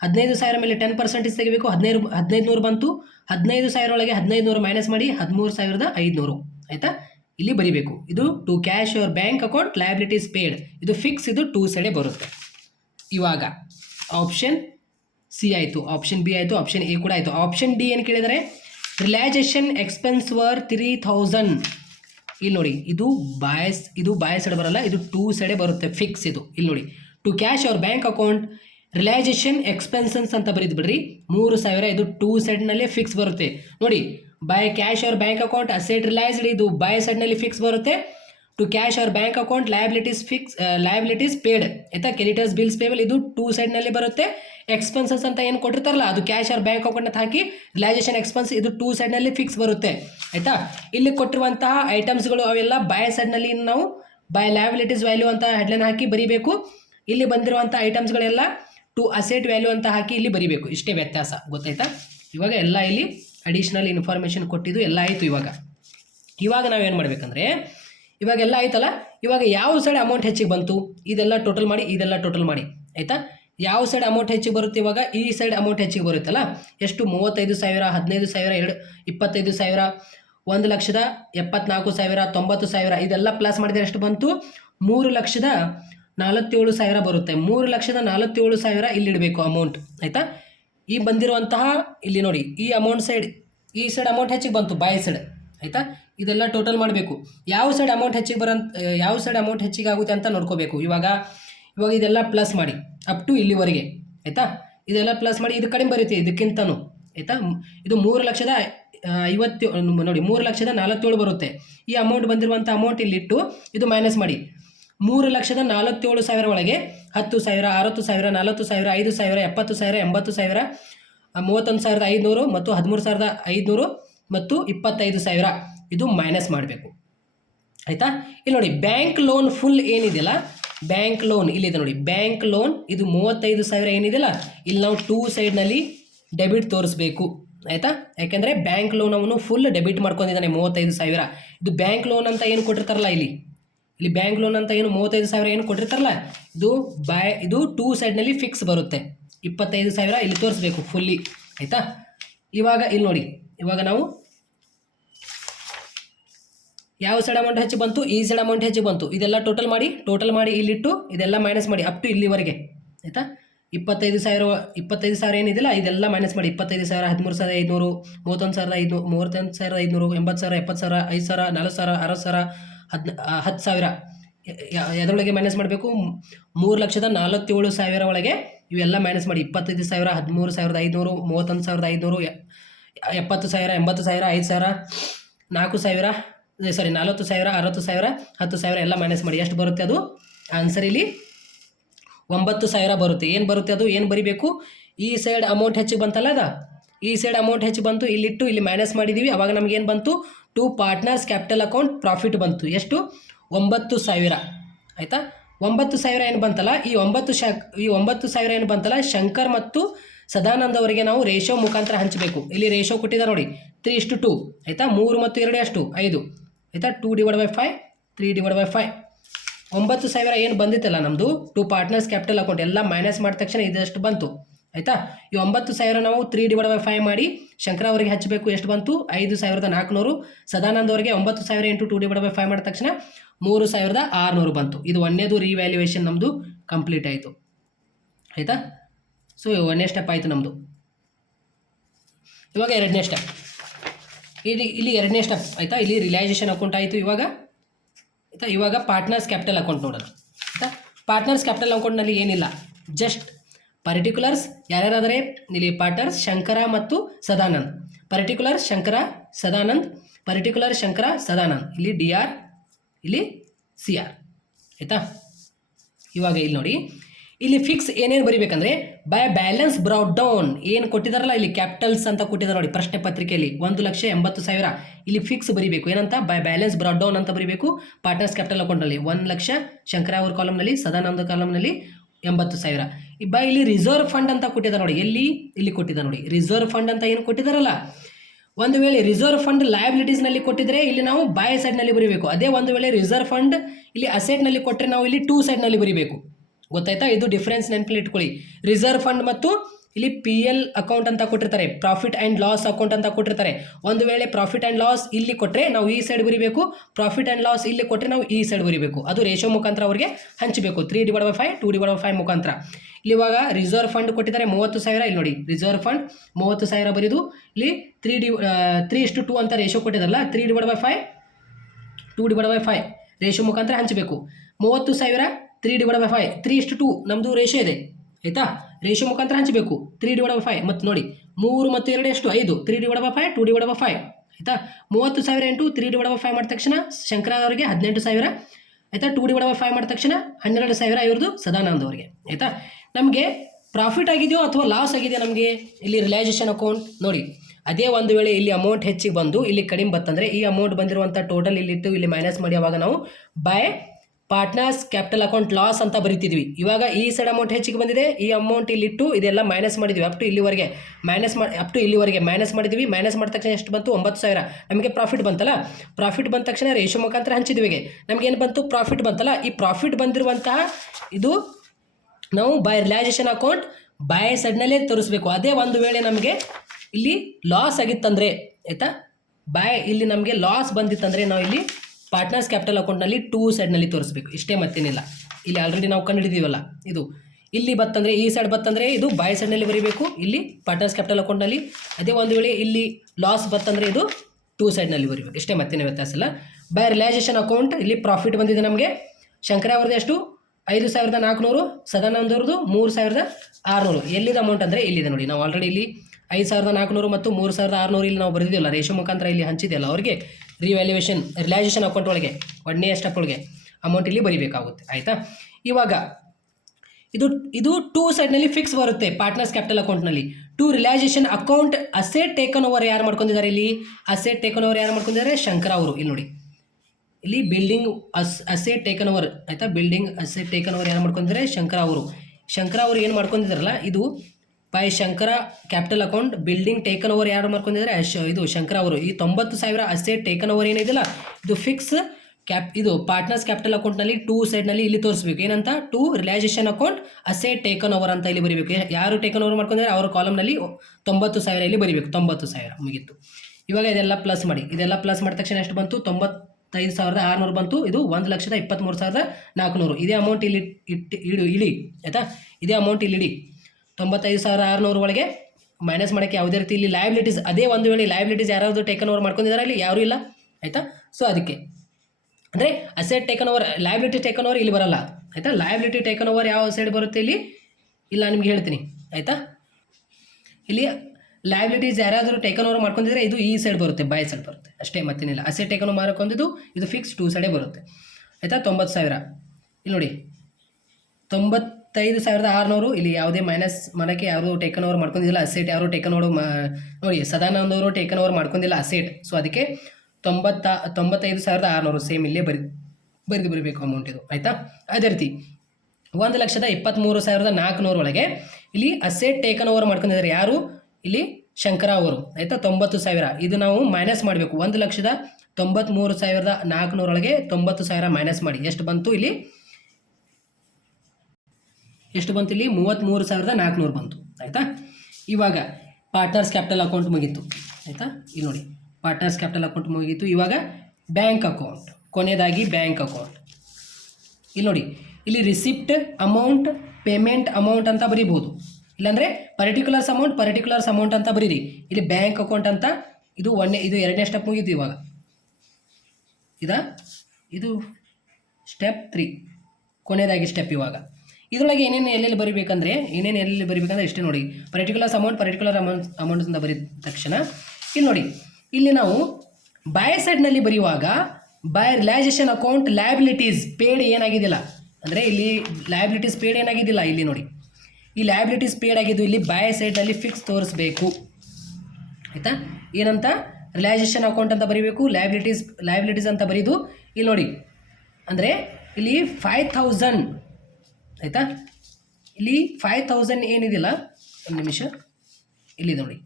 15,000 ಮೇಲೆ 10% ತೆಗಿಬೇಕು, 1,500 ಬಂತು. 15,000 ಒಳಗೆ 1,500 ಮೈನಸ್ ಮಾಡಿ 13,500 ಆಯಿತಾ. ಇಲ್ಲಿ ಬರೀಬೇಕು. ಇದು to cash your bank account liabilities paid, ಇದು ಫಿಕ್ಸ್, ಇದು ಟೂ ಸೈಡೇ ಬರುತ್ತೆ. ಇವಾಗ ಆಪ್ಷನ್ ಸಿ ಆಯಿತು, ಆಪ್ಷನ್ ಬಿ ಆಯಿತು, ಆಪ್ಷನ್ ಎ ಕೂಡ ಆಯಿತು. ಆಪ್ಷನ್ ಡಿ ಏನು ಕೇಳಿದರೆ ರಿಲೈಸೇಷನ್ ಎಕ್ಸ್ಪೆನ್ಸ್ ವರ್ 3,000. ಇಲ್ಲಿ ನೋಡಿ ಇದು ಬಾಯ್ ಸೈಡ್ ಬರಲ್ಲ, ಇದು ಟೂ ಸೈಡೇ ಬರುತ್ತೆ, ಫಿಕ್ಸ್ ಇದು. ಇಲ್ಲಿ ನೋಡಿ to cash or bank account realisation ಎಕ್ಸ್ಪೆನ್ಸನ್ಸ್ ಅಂತ ಬರೀದು ಬಿಡ್ರಿ 3,000, ಇದು ಟೂ ಸೈಡ್ನಲ್ಲೇ ಫಿಕ್ಸ್ ಬರುತ್ತೆ. ನೋಡಿ by cash or bank account asset realised ಇದು ಬಾಯ್ ಸೈಡ್ನಲ್ಲಿ ಫಿಕ್ಸ್ ಬರುತ್ತೆ. To cash or bank account liabilities paid ಆಯ್ತಾ. ಕ್ರೆಡಿಟರ್ಸ್ ಬಿಲ್ಸ್ ಪೇಬಲ್ ಇದು ಟೂ ಸೈಡ್ನಲ್ಲಿ ಬರುತ್ತೆ. ಎಕ್ಸ್ಪೆನ್ಸಸ್ ಅಂತ ಏನು ಕೊಟ್ಟಿರ್ತಾರಲ್ಲ ಅದು ಕ್ಯಾಶ್ ಅವರ್ ಬ್ಯಾಂಕ್ ಅಕೌಂಟ್ ಅಂತ ಹಾಕಿ ರಿಲೈಸೇಷನ್ ಎಕ್ಸ್ಪೆನ್ಸ್ ಇದು ಟೂ ಸೈಡ್ನಲ್ಲಿ ಫಿಕ್ಸ್ ಬರುತ್ತೆ ಆಯಿತಾ. ಇಲ್ಲಿ ಕೊಟ್ಟಿರುವಂತಹ ಐಟಮ್ಸ್ಗಳು ಅವೆಲ್ಲ ಬೈ ಸೈಡ್ನಲ್ಲಿ ನಾವು ಬೈ ಲಯಬಿಲಿಟೀಸ್ ವ್ಯಾಲ್ಯೂ ಅಂತ ಹೆಡ್ಲೈನ್ ಹಾಕಿ ಬರೀಬೇಕು. ಇಲ್ಲಿ ಬಂದಿರುವಂಥ ಐಟಮ್ಸ್ಗಳೆಲ್ಲ ಟು ಅಸೆಟ್ ವ್ಯಾಲ್ಯೂ ಅಂತ ಹಾಕಿ ಇಲ್ಲಿ ಬರೀಬೇಕು. ಇಷ್ಟೇ ವ್ಯತ್ಯಾಸ, ಗೊತ್ತಾಯ್ತಾ. ಇವಾಗ ಎಲ್ಲ ಇಲ್ಲಿ ಅಡಿಷ್ನಲ್ ಇನ್ಫಾರ್ಮೇಷನ್ ಕೊಟ್ಟಿದ್ದು ಎಲ್ಲ ಆಯಿತು. ಇವಾಗ ನಾವೇನು ಮಾಡಬೇಕಂದ್ರೆ ಇವಾಗೆಲ್ಲ ಆಯ್ತಲ್ಲ, ಇವಾಗ ಯಾವ ಸೈಡ್ ಅಮೌಂಟ್ ಹೆಚ್ಚಿಗೆ ಬಂತು ಇದೆಲ್ಲ ಟೋಟಲ್ ಮಾಡಿ ಆಯಿತಾ. ಯಾವ ಸೈಡ್ ಅಮೌಂಟ್ ಹೆಚ್ಚಿಗೆ ಬರುತ್ತೆ, ಇವಾಗ ಈ ಸೈಡ್ ಅಮೌಂಟ್ ಹೆಚ್ಚಿಗೆ ಬರುತ್ತಲ್ಲ. ಎಷ್ಟು? 35,000, 15,000, 25,000, 1,74,000, 90,000 ಇದೆಲ್ಲ ಪ್ಲಸ್ ಮಾಡಿದರೆ ಎಷ್ಟು ಬಂತು? 3,47,000 ಬರುತ್ತೆ. 3,47,000 ಇಲ್ಲಿಡಬೇಕು ಅಮೌಂಟ್ ಆಯಿತಾ. ಈ ಬಂದಿರುವಂತಹ ಇಲ್ಲಿ ನೋಡಿ ಈ ಸೈಡ್ ಅಮೌಂಟ್ ಹೆಚ್ಚಿಗೆ ಬಂತು ಬೈ ಸೈಡ್ ಆಯಿತಾ. ಇದೆಲ್ಲ ಟೋಟಲ್ ಮಾಡಬೇಕು. ಯಾವ ಸೈಡ್ ಅಮೌಂಟ್ ಹೆಚ್ಚಿಗೆ ಆಗುತ್ತೆ ಅಂತ ನೋಡ್ಕೋಬೇಕು. ಇವಾಗ ಇದೆಲ್ಲ ಪ್ಲಸ್ ಮಾಡಿ ಅಪ್ ಟು ಇಲ್ಲಿವರೆಗೆ ಆಯಿತಾ. ಇದೆಲ್ಲ ಪ್ಲಸ್ ಮಾಡಿ ಇದು ಕಡಿಮೆ ಬರುತ್ತೆ ಇದಕ್ಕಿಂತನೂ ಆಯಿತಾ. ಇದು 3,50,000 ನೋಡಿ 3,47,000 ಬರುತ್ತೆ. ಈ ಅಮೌಂಟ್ ಬಂದಿರುವಂಥ ಅಮೌಂಟ್ ಇಲ್ಲಿಟ್ಟು ಇದು ಮೈನಸ್ ಮಾಡಿ. 3,47,000 ಒಳಗೆ 10,000, 60,000, 40,000, 5,000, 70,000, 80,000, 31,500 ಮತ್ತು 13,500 ಮತ್ತು 25,000 ಇದು ಮೈನಸ್ ಮಾಡಬೇಕು ಆಯಿತಾ. ಇಲ್ಲಿ ನೋಡಿ ಬ್ಯಾಂಕ್ ಲೋನ್ ಫುಲ್ ಏನಿದೆಯಲ್ಲ, ಬ್ಯಾಂಕ್ ಲೋನ್ ಇಲ್ಲಿದೆ ನೋಡಿ. ಬ್ಯಾಂಕ್ ಲೋನ್ ಇದು 35,000 ಏನಿದೆಯಲ್ಲ, ಇಲ್ಲಿ ನಾವು ಟೂ ಸೈಡ್ನಲ್ಲಿ ಡೆಬಿಟ್ ತೋರಿಸ್ಬೇಕು ಆಯಿತಾ. ಯಾಕೆಂದರೆ ಬ್ಯಾಂಕ್ ಲೋನ್ ಅವನು ಫುಲ್ ಡೆಬಿಟ್ ಮಾಡ್ಕೊಂಡಿದ್ದಾನೆ 35,000. ಇದು ಬ್ಯಾಂಕ್ ಲೋನ್ ಅಂತ ಏನು ಕೊಟ್ಟಿರ್ತಾರಲ್ಲ ಇಲ್ಲಿ ಬ್ಯಾಂಕ್ ಲೋನ್ ಅಂತ ಏನು 35,000 ಏನು ಕೊಟ್ಟಿರ್ತಾರಲ್ಲ ಇದು ಟೂ ಸೈಡ್ನಲ್ಲಿ ಫಿಕ್ಸ್ ಬರುತ್ತೆ. 25,000 ಇಲ್ಲಿ ತೋರಿಸ್ಬೇಕು ಫುಲ್ಲಿ ಆಯಿತಾ. ಇವಾಗ ಇಲ್ಲಿ ನೋಡಿ, ಇವಾಗ ನಾವು ಯಾವ ಸೈಡ್ ಅಮೌಂಟ್ ಹೆಚ್ಚು ಬಂತು, ಈ ಸೈಡ್ ಅಮೌಂಟ್ ಹೆಚ್ಚು ಬಂತು. ಇದೆಲ್ಲ ಟೋಟಲ್ ಮಾಡಿ ಇಲ್ಲಿಟ್ಟು ಇದೆಲ್ಲ ಮೈನಸ್ ಮಾಡಿ ಅಪ್ ಟು ಇಲ್ಲಿವರೆಗೆ ಆಯಿತಾ. 25,000 ಏನಿದೆಯಲ್ಲ ಇದೆಲ್ಲ ಮೈನಸ್ ಮಾಡಿ. 25,000, 13,500, 31,500, 80,000, 70,000, 5,000, 40,000, 60,000, 10,000 ಎದರೊಳಗೆ ಮೈನಸ್ ಮಾಡಬೇಕು? 3,47,000 ಒಳಗೆ ಇವೆಲ್ಲ ಮೈನಸ್ ಮಾಡಿ. 25,000, 13,500, 31,500, 70,000, 80,000, 5,000, 4,000, 40,000, 60,000, 10,000 ಎಲ್ಲ ಮೈನಸ್ ಮಾಡಿ. ಎಷ್ಟು ಬರುತ್ತೆ ಅದು ಆನ್ಸರ್? ಇಲ್ಲಿ 9,000 ಬರುತ್ತೆ. ಏನು ಬರುತ್ತೆ ಅದು? ಏನು ಬರಿಬೇಕು? ಈ ಸೈಡ್ ಅಮೌಂಟ್ ಹೆಚ್ಚಿಗೆ ಬಂತಲ್ಲ ಈ ಸೈಡ್ ಅಮೌಂಟ್ ಹೆಚ್ಚು ಬಂತು, ಇಲ್ಲಿಟ್ಟು ಇಲ್ಲಿ ಮೈನಸ್ ಮಾಡಿದ್ದೀವಿ. ಅವಾಗ ನಮ್ಗೆ ಏನು ಬಂತು? To partners capital account profit ಬಂತು. ಎಷ್ಟು? 9,000 ಆಯಿತಾ. 9,000 ಏನು ಬಂತಲ್ಲ, ಈ 9,000 ಏನು ಬಂತಲ್ಲ, ಶಂಕರ್ ಮತ್ತು ಸದಾನಂದ್ ಅವರಿಗೆ ನಾವು ರೇಷೋ ಮುಖಾಂತರ ಹಂಚಬೇಕು. ಇಲ್ಲಿ ರೇಷೋ ಕೊಟ್ಟಿದ್ದಾರೆ ನೋಡಿ 3:2 ಆಯಿತಾ. 3 ಮತ್ತು 2 ಎಷ್ಟು? 5 ಆಯಿತಾ. 2/5, 3/5. 9,000 ಏನು ಬಂದಿತ್ತಲ್ಲ ನಮ್ಮದು ಟು ಪಾರ್ಟ್ನರ್ಸ್ ಕ್ಯಾಪಿಟಲ್ ಅಕೌಂಟ್ ಎಲ್ಲ ಮೈನಸ್ ಮಾಡಿದ ತಕ್ಷಣ ಇದಷ್ಟು ಬಂತು ಆಯಿತಾ. ಈ 9,000 ನಾವು 3/5 ಮಾಡಿ ಶಂಕರ ಅವರಿಗೆ ಹಚ್ಚಬೇಕು. ಎಷ್ಟು ಬಂತು? 5,400. ಸದಾನಂದ್ ಅವರಿಗೆ 9,000 ಇಂಟು 2/5 ಮಾಡಿದ ತಕ್ಷಣ 3,600 ಬಂತು. ಇದು ಒಂದನೇದು ರಿವ್ಯಾಲ್ಯೂಯೇಷನ್ ನಮ್ಮದು ಕಂಪ್ಲೀಟ್ ಆಯಿತು ಆಯಿತಾ. ಸೊ ಒಂದನೇ ಸ್ಟೆಪ್ ಆಯಿತು ನಮ್ಮದು. ಇವಾಗ ಎರಡನೇ ಸ್ಟೆಪ್. ಇಲ್ಲಿ ಎರಡನೇ ಸ್ಟೆಪ್ ಆಯಿತಾ. ಇಲ್ಲಿ ರಿಯಲೈಸೇಷನ್ ಅಕೌಂಟ್ ಆಯಿತು ಇವಾಗ ಆಯಿತಾ. ಇವಾಗ ಪಾರ್ಟ್ನರ್ಸ್ ಕ್ಯಾಪಿಟಲ್ ಅಕೌಂಟ್ ನೋಡೋಣ ಆಯಿತಾ. ಪಾರ್ಟ್ನರ್ಸ್ ಕ್ಯಾಪಿಟಲ್ ಅಕೌಂಟ್ನಲ್ಲಿ ಏನಿಲ್ಲ, ಜಸ್ಟ್ ಪರ್ಟಿಕ್ಯುಲರ್ಸ್ ಯಾರ್ಯಾರಾದರೆ ಇಲ್ಲಿ ಪಾರ್ಟ್ನರ್ಸ್ ಶಂಕರ ಮತ್ತು ಸದಾನಂದ್. ಪರ್ಟಿಕ್ಯುಲರ್ ಶಂಕರ ಸದಾನಂದ್ ಇಲ್ಲಿ DR, ಇಲ್ಲಿ CR ಆಯಿತಾ. ಇವಾಗ ಇಲ್ಲಿ ನೋಡಿ, ಇಲ್ಲಿ ಫಿಕ್ಸ್ ಏನೇನು ಬರೀಬೇಕಂದ್ರೆ ಬೈ ಬ್ಯಾಲೆನ್ಸ್ ಬ್ರೌಟ್ ಡೌನ್ ಏನು ಕೊಟ್ಟಿದಾರಲ್ಲ ಇಲ್ಲಿ ಕ್ಯಾಪಿಟಲ್ಸ್ ಅಂತ ಕೊಟ್ಟಿದ್ದಾರೆ ನೋಡಿ ಪ್ರಶ್ನೆ ಪತ್ರಿಕೆಯಲ್ಲಿ 1,80,000 ಇಲ್ಲಿ ಫಿಕ್ಸ್ ಬರೀಬೇಕು. ಏನಂತ? ಬೈ ಬ್ಯಾಲೆನ್ಸ್ ಬ್ರೌಟ್ ಡೌನ್ ಅಂತ ಬರೀಬೇಕು. ಪಾರ್ಟ್ನರ್ಸ್ ಕ್ಯಾಪಿಟಲ್ ಅಕೌಂಟಲ್ಲಿ 1,00,000 ಶಂಕರ ಅವ್ರ ಕಾಲಮ್ನಲ್ಲಿ, ಸದಾನಂದ ಕಾಲಮ್ನಲ್ಲಿ 80,000. ಬೈ ಇಲ್ಲಿ ರಿಸರ್ವ್ ಫಂಡ್ ಅಂತ ಕೊಟ್ಟಿದ್ದಾರೆ ನೋಡಿ, ಇಲ್ಲಿ ಕೊಟ್ಟಿದ್ದಾರೆ ನೋಡಿ ರಿಸರ್ವ್ ಫಂಡ್ ಅಂತ ಏನು ಕೊಟ್ಟಿದ್ದಾರಲ್ಲ. ಒಂದು ವೇಳೆ ರಿಸರ್ವ್ ಫಂಡ್ ಲಯಬಿಲಿಟೀಸ್ನಲ್ಲಿ ಕೊಟ್ಟಿದ್ರೆ ಇಲ್ಲಿ ನಾವು ಬೈ ಸೈಡ್ನಲ್ಲಿ ಬರೀಬೇಕು. ಅದೇ ಒಂದು ವೇಳೆ ರಿಸರ್ವ್ ಫಂಡ್ ಇಲ್ಲಿ ಅಸೆಟ್ನಲ್ಲಿ ಕೊಟ್ಟರೆ ನಾವು ಇಲ್ಲಿ ಟೂ ಸೈಡ್ನಲ್ಲಿ ಬರೀಬೇಕು. ಗೊತ್ತಾಯ್ತಾ? ಇದು ಡಿಫ್ರೆನ್ಸ್ ನೆನಪಲ್ಲಿ ಇಟ್ಕೊಳ್ಳಿ. ರಿಸರ್ವ್ ಫಂಡ್ ಮತ್ತು ಇಲ್ಲಿ PL ಅಕೌಂಟ್ ಅಂತ ಕೊಟ್ಟಿರ್ತಾರೆ, ಪ್ರಾಫಿಟ್ ಆ್ಯಂಡ್ ಲಾಸ್ ಅಕೌಂಟ್ ಅಂತ ಕೊಟ್ಟಿರ್ತಾರೆ. ಒಂದು ವೇಳೆ ಪ್ರಾಫಿಟ್ ಆ್ಯಂಡ್ ಲಾಸ್ ಇಲ್ಲಿ ಕೊಟ್ಟರೆ ನಾವು ಈ ಸೈಡ್ ಬರೀಬೇಕು, ಪ್ರಾಫಿಟ್ ಆ್ಯಂಡ್ ಲಾಸ್ ಇಲ್ಲಿ ಕೊಟ್ಟರೆ ನಾವು ಈ ಸೈಡ್ ಬರೀಬೇಕು. ಅದು ರೇಷೋ ಮುಖಾಂತರ ಅವರಿಗೆ ಹಂಚಬೇಕು 3/5, 2/5 ಮುಖಾಂತರ. ಇಲ್ಲಿ ಇವಾಗ ರಿಸರ್ವ್ ಫಂಡ್ ಕೊಟ್ಟಿದ್ದಾರೆ 30,000. ಇಲ್ಲಿ ನೋಡಿ ರಿಸರ್ವ್ ಫಂಡ್ 30,000 ಬರೀದು. ಇಲ್ಲಿ 3:2 ಅಂತ ರೇಷೋ ಕೊಟ್ಟಿದ್ದಾರಲ್ಲ, 3/5, 2/5 ರೇಷೋ ಮುಖಾಂತರ ಹಂಚಬೇಕು. 30,000 3/5, 3:2 ನಮ್ಮದು ರೇಷೋ ಇದೆ ಆಯಿತಾ. ರೇಷೋ ಮುಖಾಂತರ ಹಂಚಬೇಕು 3/5. ಮತ್ತು ನೋಡಿ 3 ಮತ್ತು 2 ಎಷ್ಟು? 5, 3/5, 2/5 ಆಯಿತಾ. 30,000 ಇಂಟು 3/5 ಮಾಡಿದ ತಕ್ಷಣ ಶಂಕರ ಅವರಿಗೆ 18,000 ಆಯಿತಾ. 2/5 ಮಾಡಿದ ತಕ್ಷಣ 12,000 ಇವ್ರದ್ದು ಸದಾನಂದ್ ಅವರಿಗೆ ಆಯಿತಾ. ನಮಗೆ ಪ್ರಾಫಿಟ್ ಆಗಿದೆಯೋ ಅಥವಾ ಲಾಸ್ ಆಗಿದೆಯೋ ನಮಗೆ ಇಲ್ಲಿ ರಿಯಲೈಸೇಷನ್ ಅಕೌಂಟ್ ನೋಡಿ. ಅದೇ ಒಂದು ವೇಳೆ ಇಲ್ಲಿ ಅಮೌಂಟ್ ಹೆಚ್ಚಿಗೆ ಬಂದು ಇಲ್ಲಿ ಕಡಿಮೆ ಬತ್ತಂದರೆ ಈ ಅಮೌಂಟ್ ಬಂದಿರುವಂಥ ಟೋಟಲ್ ಇಲ್ಲಿಟ್ಟು ಇಲ್ಲಿ ಮೈನಸ್ ಮಾಡಿ ಅವಾಗ ನಾವು by partners capital account loss ಅಂತ ಬರಿತಿದ್ವಿ. ಇವಾಗ ಈ ಸೈಡ್ ಅಮೌಂಟ್ ಹೆಚ್ಚಿಗೆ ಬಂದಿದೆ, ಈ ಅಮೌಂಟ್ ಇಲ್ಲಿಟ್ಟು ಇದೆಲ್ಲ ಮೈನಸ್ ಮಾಡಿದ್ವಿ ಅಪ್ ಟು ಇಲ್ಲಿವರೆಗೆ ಮೈನಸ್ ಮಾಡಿದ್ವಿ. ಮೈನಸ್ ಮಾಡಿದ ತಕ್ಷಣ ಎಷ್ಟು ಬಂತು? 9,000 ನಮಗೆ ಪ್ರಾಫಿಟ್ ಬಂತಲ್ಲ. ಪ್ರಾಫಿಟ್ ಬಂದ ತಕ್ಷಣ ರೇಷೋ ಮುಖಾಂತರ ಹಂಚಿದ್ವಿಗೆ ನಮಗೇನು ಬಂತು? ಪ್ರಾಫಿಟ್ ಬಂತಲ್ಲ. ಈ ಪ್ರಾಫಿಟ್ ಬಂದಿರುವಂತಹ ಇದು ನಾವು ಬೈ ರಿಯಲೈಸೇಷನ್ ಅಕೌಂಟ್ ಬೈ ಸೈಡ್ನಲ್ಲೇ ತೋರಿಸ್ಬೇಕು. ಅದೇ ಒಂದು ವೇಳೆ ನಮಗೆ ಇಲ್ಲಿ ಲಾಸ್ ಆಗಿತ್ತಂದರೆ ಆಯಿತಾ, ಇಲ್ಲಿ ನಮಗೆ ಲಾಸ್ ಬಂದಿತ್ತಂದರೆ ನಾವು ಇಲ್ಲಿ ಪಾರ್ಟ್ನರ್ಸ್ ಕ್ಯಾಪಿಟಲ್ ಅಕೌಂಟ್ನಲ್ಲಿ 2 ಸೈಡ್ನಲ್ಲಿ ತೋರಿಸ್ಬೇಕು, ಇಷ್ಟೇ ಮತ್ತೇನಿಲ್ಲ. ಇಲ್ಲಿ ಆಲ್ರೆಡಿ ನಾವು ಕಂಡುಹಿಡಿದೀವಲ್ಲ ಇದು. ಇಲ್ಲಿ ಬತ್ತಂದರೆ ಈ ಸೈಡ್ ಬತ್ತಂದರೆ ಇದು ಬೈ ಸೈಡ್ನಲ್ಲಿ ಬರೀಬೇಕು ಇಲ್ಲಿ ಪಾರ್ಟ್ನರ್ಸ್ ಕ್ಯಾಪಿಟಲ್ ಅಕೌಂಟ್ನಲ್ಲಿ. ಅದೇ ಒಂದು ವೇಳೆ ಇಲ್ಲಿ ಲಾಸ್ ಬತ್ತಂದರೆ ಇದು 2 ಸೈಡ್ನಲ್ಲಿ ಬರೀಬೇಕು, ಇಷ್ಟೇ ಮತ್ತೇನು ವ್ಯತ್ಯಾಸ ಇಲ್ಲ. ಬೈ ರಿಯಲೈಸೇಷನ್ ಅಕೌಂಟ್ ಇಲ್ಲಿ ಪ್ರಾಫಿಟ್ ಬಂದಿದೆ ನಮಗೆ. ಶಂಕರ ಅವ್ರದ್ದು ಎಷ್ಟು? 5,400, ಸದಾನಂದ್ ಅವ್ರದ್ದು 3,600. ಎಲ್ಲಿದೆ ಅಮೌಂಟ್ ಅಂದರೆ ಇಲ್ಲಿದೆ ನೋಡಿ. ನಾವು ಆಲ್ರೆಡಿ ಇಲ್ಲಿ 5,400 ಮತ್ತು 3,600 ಇಲ್ಲಿ ನಾವು ಬರೆದಿಲ್ಲ, ರೇಷೋ ಮುಖಾಂತರ ಇಲ್ಲಿ ಹಂಚಿದೆಯಲ್ಲ ಅವ್ರಿಗೆ ರಿಯಲೈಸೇಷನ್ ಅಕೌಂಟ್ ಒಳಗೆ ಒಂದನೇ ಸ್ಟೆಪ್ ಒಳಗೆ ಅಮೌಂಟ್ ಇಲ್ಲಿ ಬರೀಬೇಕಾಗುತ್ತೆ ಆಯಿತಾ. ಇವಾಗ ಇದು 2 ಸೈಡ್ನಲ್ಲಿ ಫಿಕ್ಸ್ ಬರುತ್ತೆ ಪಾರ್ಟ್ನರ್ಸ್ ಕ್ಯಾಪಿಟಲ್ ಅಕೌಂಟ್ನಲ್ಲಿ. 2 realisation account asset taken over ಯಾರು ಮಾಡ್ಕೊಂಡಿದ್ದಾರೆ? ಇಲ್ಲಿ ಅಸೆಟ್ ಟೇಕನ್ ಓವರ್ ಯಾರು ಮಾಡ್ಕೊಂಡಿದ್ದಾರೆ? ಶಂಕರ ಅವರು. ಇಲ್ಲಿ ನೋಡಿ, ಇಲ್ಲಿ ಬಿಲ್ಡಿಂಗ್ ಅಸೆಟ್ ಟೇಕನ್ ಓವರ್ ಆಯಿತಾ. ಬಿಲ್ಡಿಂಗ್ ಅಸೆಟ್ ಟೇಕನ್ ಓವರ್ ಯಾರು ಮಾಡ್ಕೊಂಡಿದ್ದಾರೆ? ಶಂಕರ ಅವರು. ಶಂಕರ ಅವರು ಏನು ಮಾಡ್ಕೊಂಡಿದ್ದಾರಲ್ಲ ಇದು by Shankara capital account building taken over ಯಾರು ಮಾಡ್ಕೊಂಡಿದ್ದಾರೆ? ಇದು ಶಂಕರ ಅವರು. ಈ 90,000 ಅಸೆಟ್ ಟೇಕನ್ ಓವರ್ ಏನಿದೆಯಲ್ಲ ಇದು ಫಿಕ್ಸ್ ಇದು ಪಾರ್ಟ್ನರ್ಸ್ ಕ್ಯಾಪಿಟಲ್ ಅಕೌಂಟ್ನಲ್ಲಿ 2 ಸೈಡ್ನಲ್ಲಿ ಇಲ್ಲಿ ತೋರಿಸ್ಬೇಕು. ಏನಂತ? 2 realisation account asset taken over ಅಂತ ಇಲ್ಲಿ ಬರೀಬೇಕು. ಯಾರು ಟೇಕನ್ ಓವರ್ ಮಾಡ್ಕೊಂಡಿದ್ದಾರೆ ಅವರ ಕಾಲಮ್ನಲ್ಲಿ 90,000 ಇಲ್ಲಿ ಬರೀಬೇಕು. 90,000 ಮುಗೀತು. ಇವಾಗ ಇದೆಲ್ಲ ಪ್ಲಸ್ ಮಾಡಿ. ಇದೆಲ್ಲ ಪ್ಲಸ್ ಮಾಡಿದ ತಕ್ಷಣ ಎಷ್ಟು ಬಂತು? 95,600 ಬಂತು. ಇದು 1,23,400. ಇದೇ ಅಮೌಂಟ್ ಇಲ್ಲಿ ಇಳಿ ಆಯಿತಾ. ಇದೇ ಅಮೌಂಟ್ ಇಲ್ಲಿ ಇಡಿ. 95,600 ಒಳಗೆ ಮೈನಸ್ ಮಾಡೋಕ್ಕೆ ಯಾವುದೇ ರೀತಿ ಇಲ್ಲಿ ಲಯಬಿಲಿಟೀಸ್, ಅದೇ ಒಂದು ವೇಳೆ ಲಯಬಿಲಿಟೀಸ್ ಯಾರಾದರೂ ಟೇಕನ್ ಓವರ್ ಮಾಡ್ಕೊಂಡಿದ್ದಾರೆ ಇಲ್ಲಿ ಯಾರೂ ಇಲ್ಲ ಆಯಿತಾ. ಸೊ ಅದಕ್ಕೆ ಅಂದರೆ asset taken over liability taken over ಇಲ್ಲಿ ಬರಲ್ಲ ಆಯಿತಾ. ಲಯಬಿಲಿಟಿ ಟೇಕನ್ ಓವರ್ ಯಾವ ಸೈಡ್ ಬರುತ್ತೆ ಇಲ್ಲಿ ಇಲ್ಲ ನಿಮ್ಗೆ ಹೇಳ್ತೀನಿ ಆಯಿತಾ. ಇಲ್ಲಿ ಲಯಬಿಲಿಟೀಸ್ ಯಾರಾದರೂ ಟೇಕನ್ ಓವರ್ ಮಾಡ್ಕೊಂಡಿದ್ರೆ ಇದು ಈ ಸೈಡ್ ಬರುತ್ತೆ, ಬೈ ಸೈಡ್ ಬರುತ್ತೆ ಅಷ್ಟೇ, ಮತ್ತೇನಿಲ್ಲ. ಅಸೆಟ್ ಟೇಕನ್ ಓವರ್ ಮಾಡ್ಕೊಂಡಿದ್ದು ಇದು ಫಿಕ್ಸ್ 2 ಸೈಡೇ ಬರುತ್ತೆ ಆಯಿತಾ. 90,000 ಇಲ್ಲಿ ನೋಡಿ, 95,600 ಇಲ್ಲಿ ಯಾವುದೇ ಮೈನಸ್ ಮಾಡೋಕ್ಕೆ ಯಾರು ಟೇಕನ್ ಓವರ್ ಮಾಡ್ಕೊಂಡಿಲ್ಲ. ಅಸೆಟ್ ಯಾರು ಟೇಕನ್ ಓವರ್ ನೋಡಿ, ಸದಾನಂದ್ ಅವರು ಟೇಕನ್ ಓವರ್ ಮಾಡ್ಕೊಂಡಿಲ್ಲ ಅಸೆಟ್. ಸೊ ಅದಕ್ಕೆ 95,600 ಸೇಮ್ ಇಲ್ಲೇ ಬರೆದು ಬರೀಬೇಕು ಅಮೌಂಟ್ ಇದು ಆಯಿತಾ. ಅದೇ ರೀತಿ 1,23,400 ಒಳಗೆ ಇಲ್ಲಿ ಅಸೆಟ್ ಟೇಕನ್ ಓವರ್ ಮಾಡ್ಕೊಂಡಿದ್ದಾರೆ ಯಾರು? ಇಲ್ಲಿ ಶಂಕರ ಅವರು ಆಯಿತಾ. 90,000 ಇದು ನಾವು ಮೈನಸ್ ಮಾಡಬೇಕು. 1,93,400 ಒಳಗೆ 90,000 ಮೈನಸ್ ಮಾಡಿ ಎಷ್ಟು ಬಂತು? ಇಲ್ಲಿ ಎಷ್ಟು ಬಂತು? ಇಲ್ಲಿ 33,400 ಬಂತು ಆಯಿತಾ. ಇವಾಗ ಪಾರ್ಟ್ನರ್ಸ್ ಕ್ಯಾಪಿಟಲ್ ಅಕೌಂಟ್ ಮುಗೀತು ಆಯಿತಾ. ಇಲ್ಲಿ ನೋಡಿ, ಪಾರ್ಟ್ನರ್ಸ್ ಕ್ಯಾಪಿಟಲ್ ಅಕೌಂಟ್ ಮುಗೀತು. ಇವಾಗ ಬ್ಯಾಂಕ್ ಅಕೌಂಟ್, ಕೊನೆಯದಾಗಿ ಬ್ಯಾಂಕ್ ಅಕೌಂಟ್. ಇಲ್ಲಿ ನೋಡಿ, ಇಲ್ಲಿ ರಿಸಿಪ್ಟ್ ಅಮೌಂಟ್, ಪೇಮೆಂಟ್ ಅಮೌಂಟ್ ಅಂತ ಬರೀಬೋದು. ಇಲ್ಲಾಂದರೆ ಪರ್ಟಿಕ್ಯುಲರ್ಸ್ ಅಮೌಂಟ್ ಅಂತ ಬರೀರಿ. ಇಲ್ಲಿ ಬ್ಯಾಂಕ್ ಅಕೌಂಟ್ ಅಂತ ಇದು ಎರಡನೇ ಸ್ಟೆಪ್ ಮುಗೀತು. ಇವಾಗ ಇದು ಸ್ಟೆಪ್ 3 ಕೊನೆಯದಾಗಿ ಸ್ಟೆಪ್. ಇವಾಗ ಇದರೊಳಗೆ ಏನೇನು ಎಲ್ಲೆಲ್ಲಿ ಬರೀಬೇಕಂದ್ರೆ ಇಷ್ಟೇ ನೋಡಿ. ಪರ್ಟಿಕ್ಯುಲರ್ ಅಮೌಂಟ್ ಅಂತ ಬರೀದ ತಕ್ಷಣ ಇಲ್ಲಿ ನೋಡಿ, ಇಲ್ಲಿ ನಾವು ಬೈ ಸೈಡ್ನಲ್ಲಿ ಬರೆಯುವಾಗ by realisation account liabilities paid ಏನಾಗಿದ್ದಿಲ್ಲ ಅಂದರೆ ಇಲ್ಲಿ ಲಯಬಿಲಿಟೀಸ್ ಪೇಡ್ ಏನಾಗಿದ್ದಿಲ್ಲ. ಇಲ್ಲಿ ನೋಡಿ, ಈ ಲಯಬಿಲಿಟೀಸ್ ಪೇಡ್ ಆಗಿದ್ದು ಇಲ್ಲಿ ಬೈ ಸೈಡ್ನಲ್ಲಿ ಫಿಕ್ಸ್ ತೋರಿಸ್ಬೇಕು ಆಯಿತಾ. ಏನಂತ? ರಿಯಲೈಸೇಷನ್ ಅಕೌಂಟ್ ಅಂತ ಬರೀಬೇಕು, ಲಯಬಿಲಿಟೀಸ್ ಅಂತ ಬರೀದು ಇಲ್ಲಿ ನೋಡಿ. ಅಂದರೆ ಇಲ್ಲಿ 5,000 ಆಯಿತಾ. ಇಲ್ಲಿ 5,000 ಏನಿದೆಯಲ್ಲ, ಒಂದು ನಿಮಿಷ, ಇಲ್ಲಿ ನೋಡಿ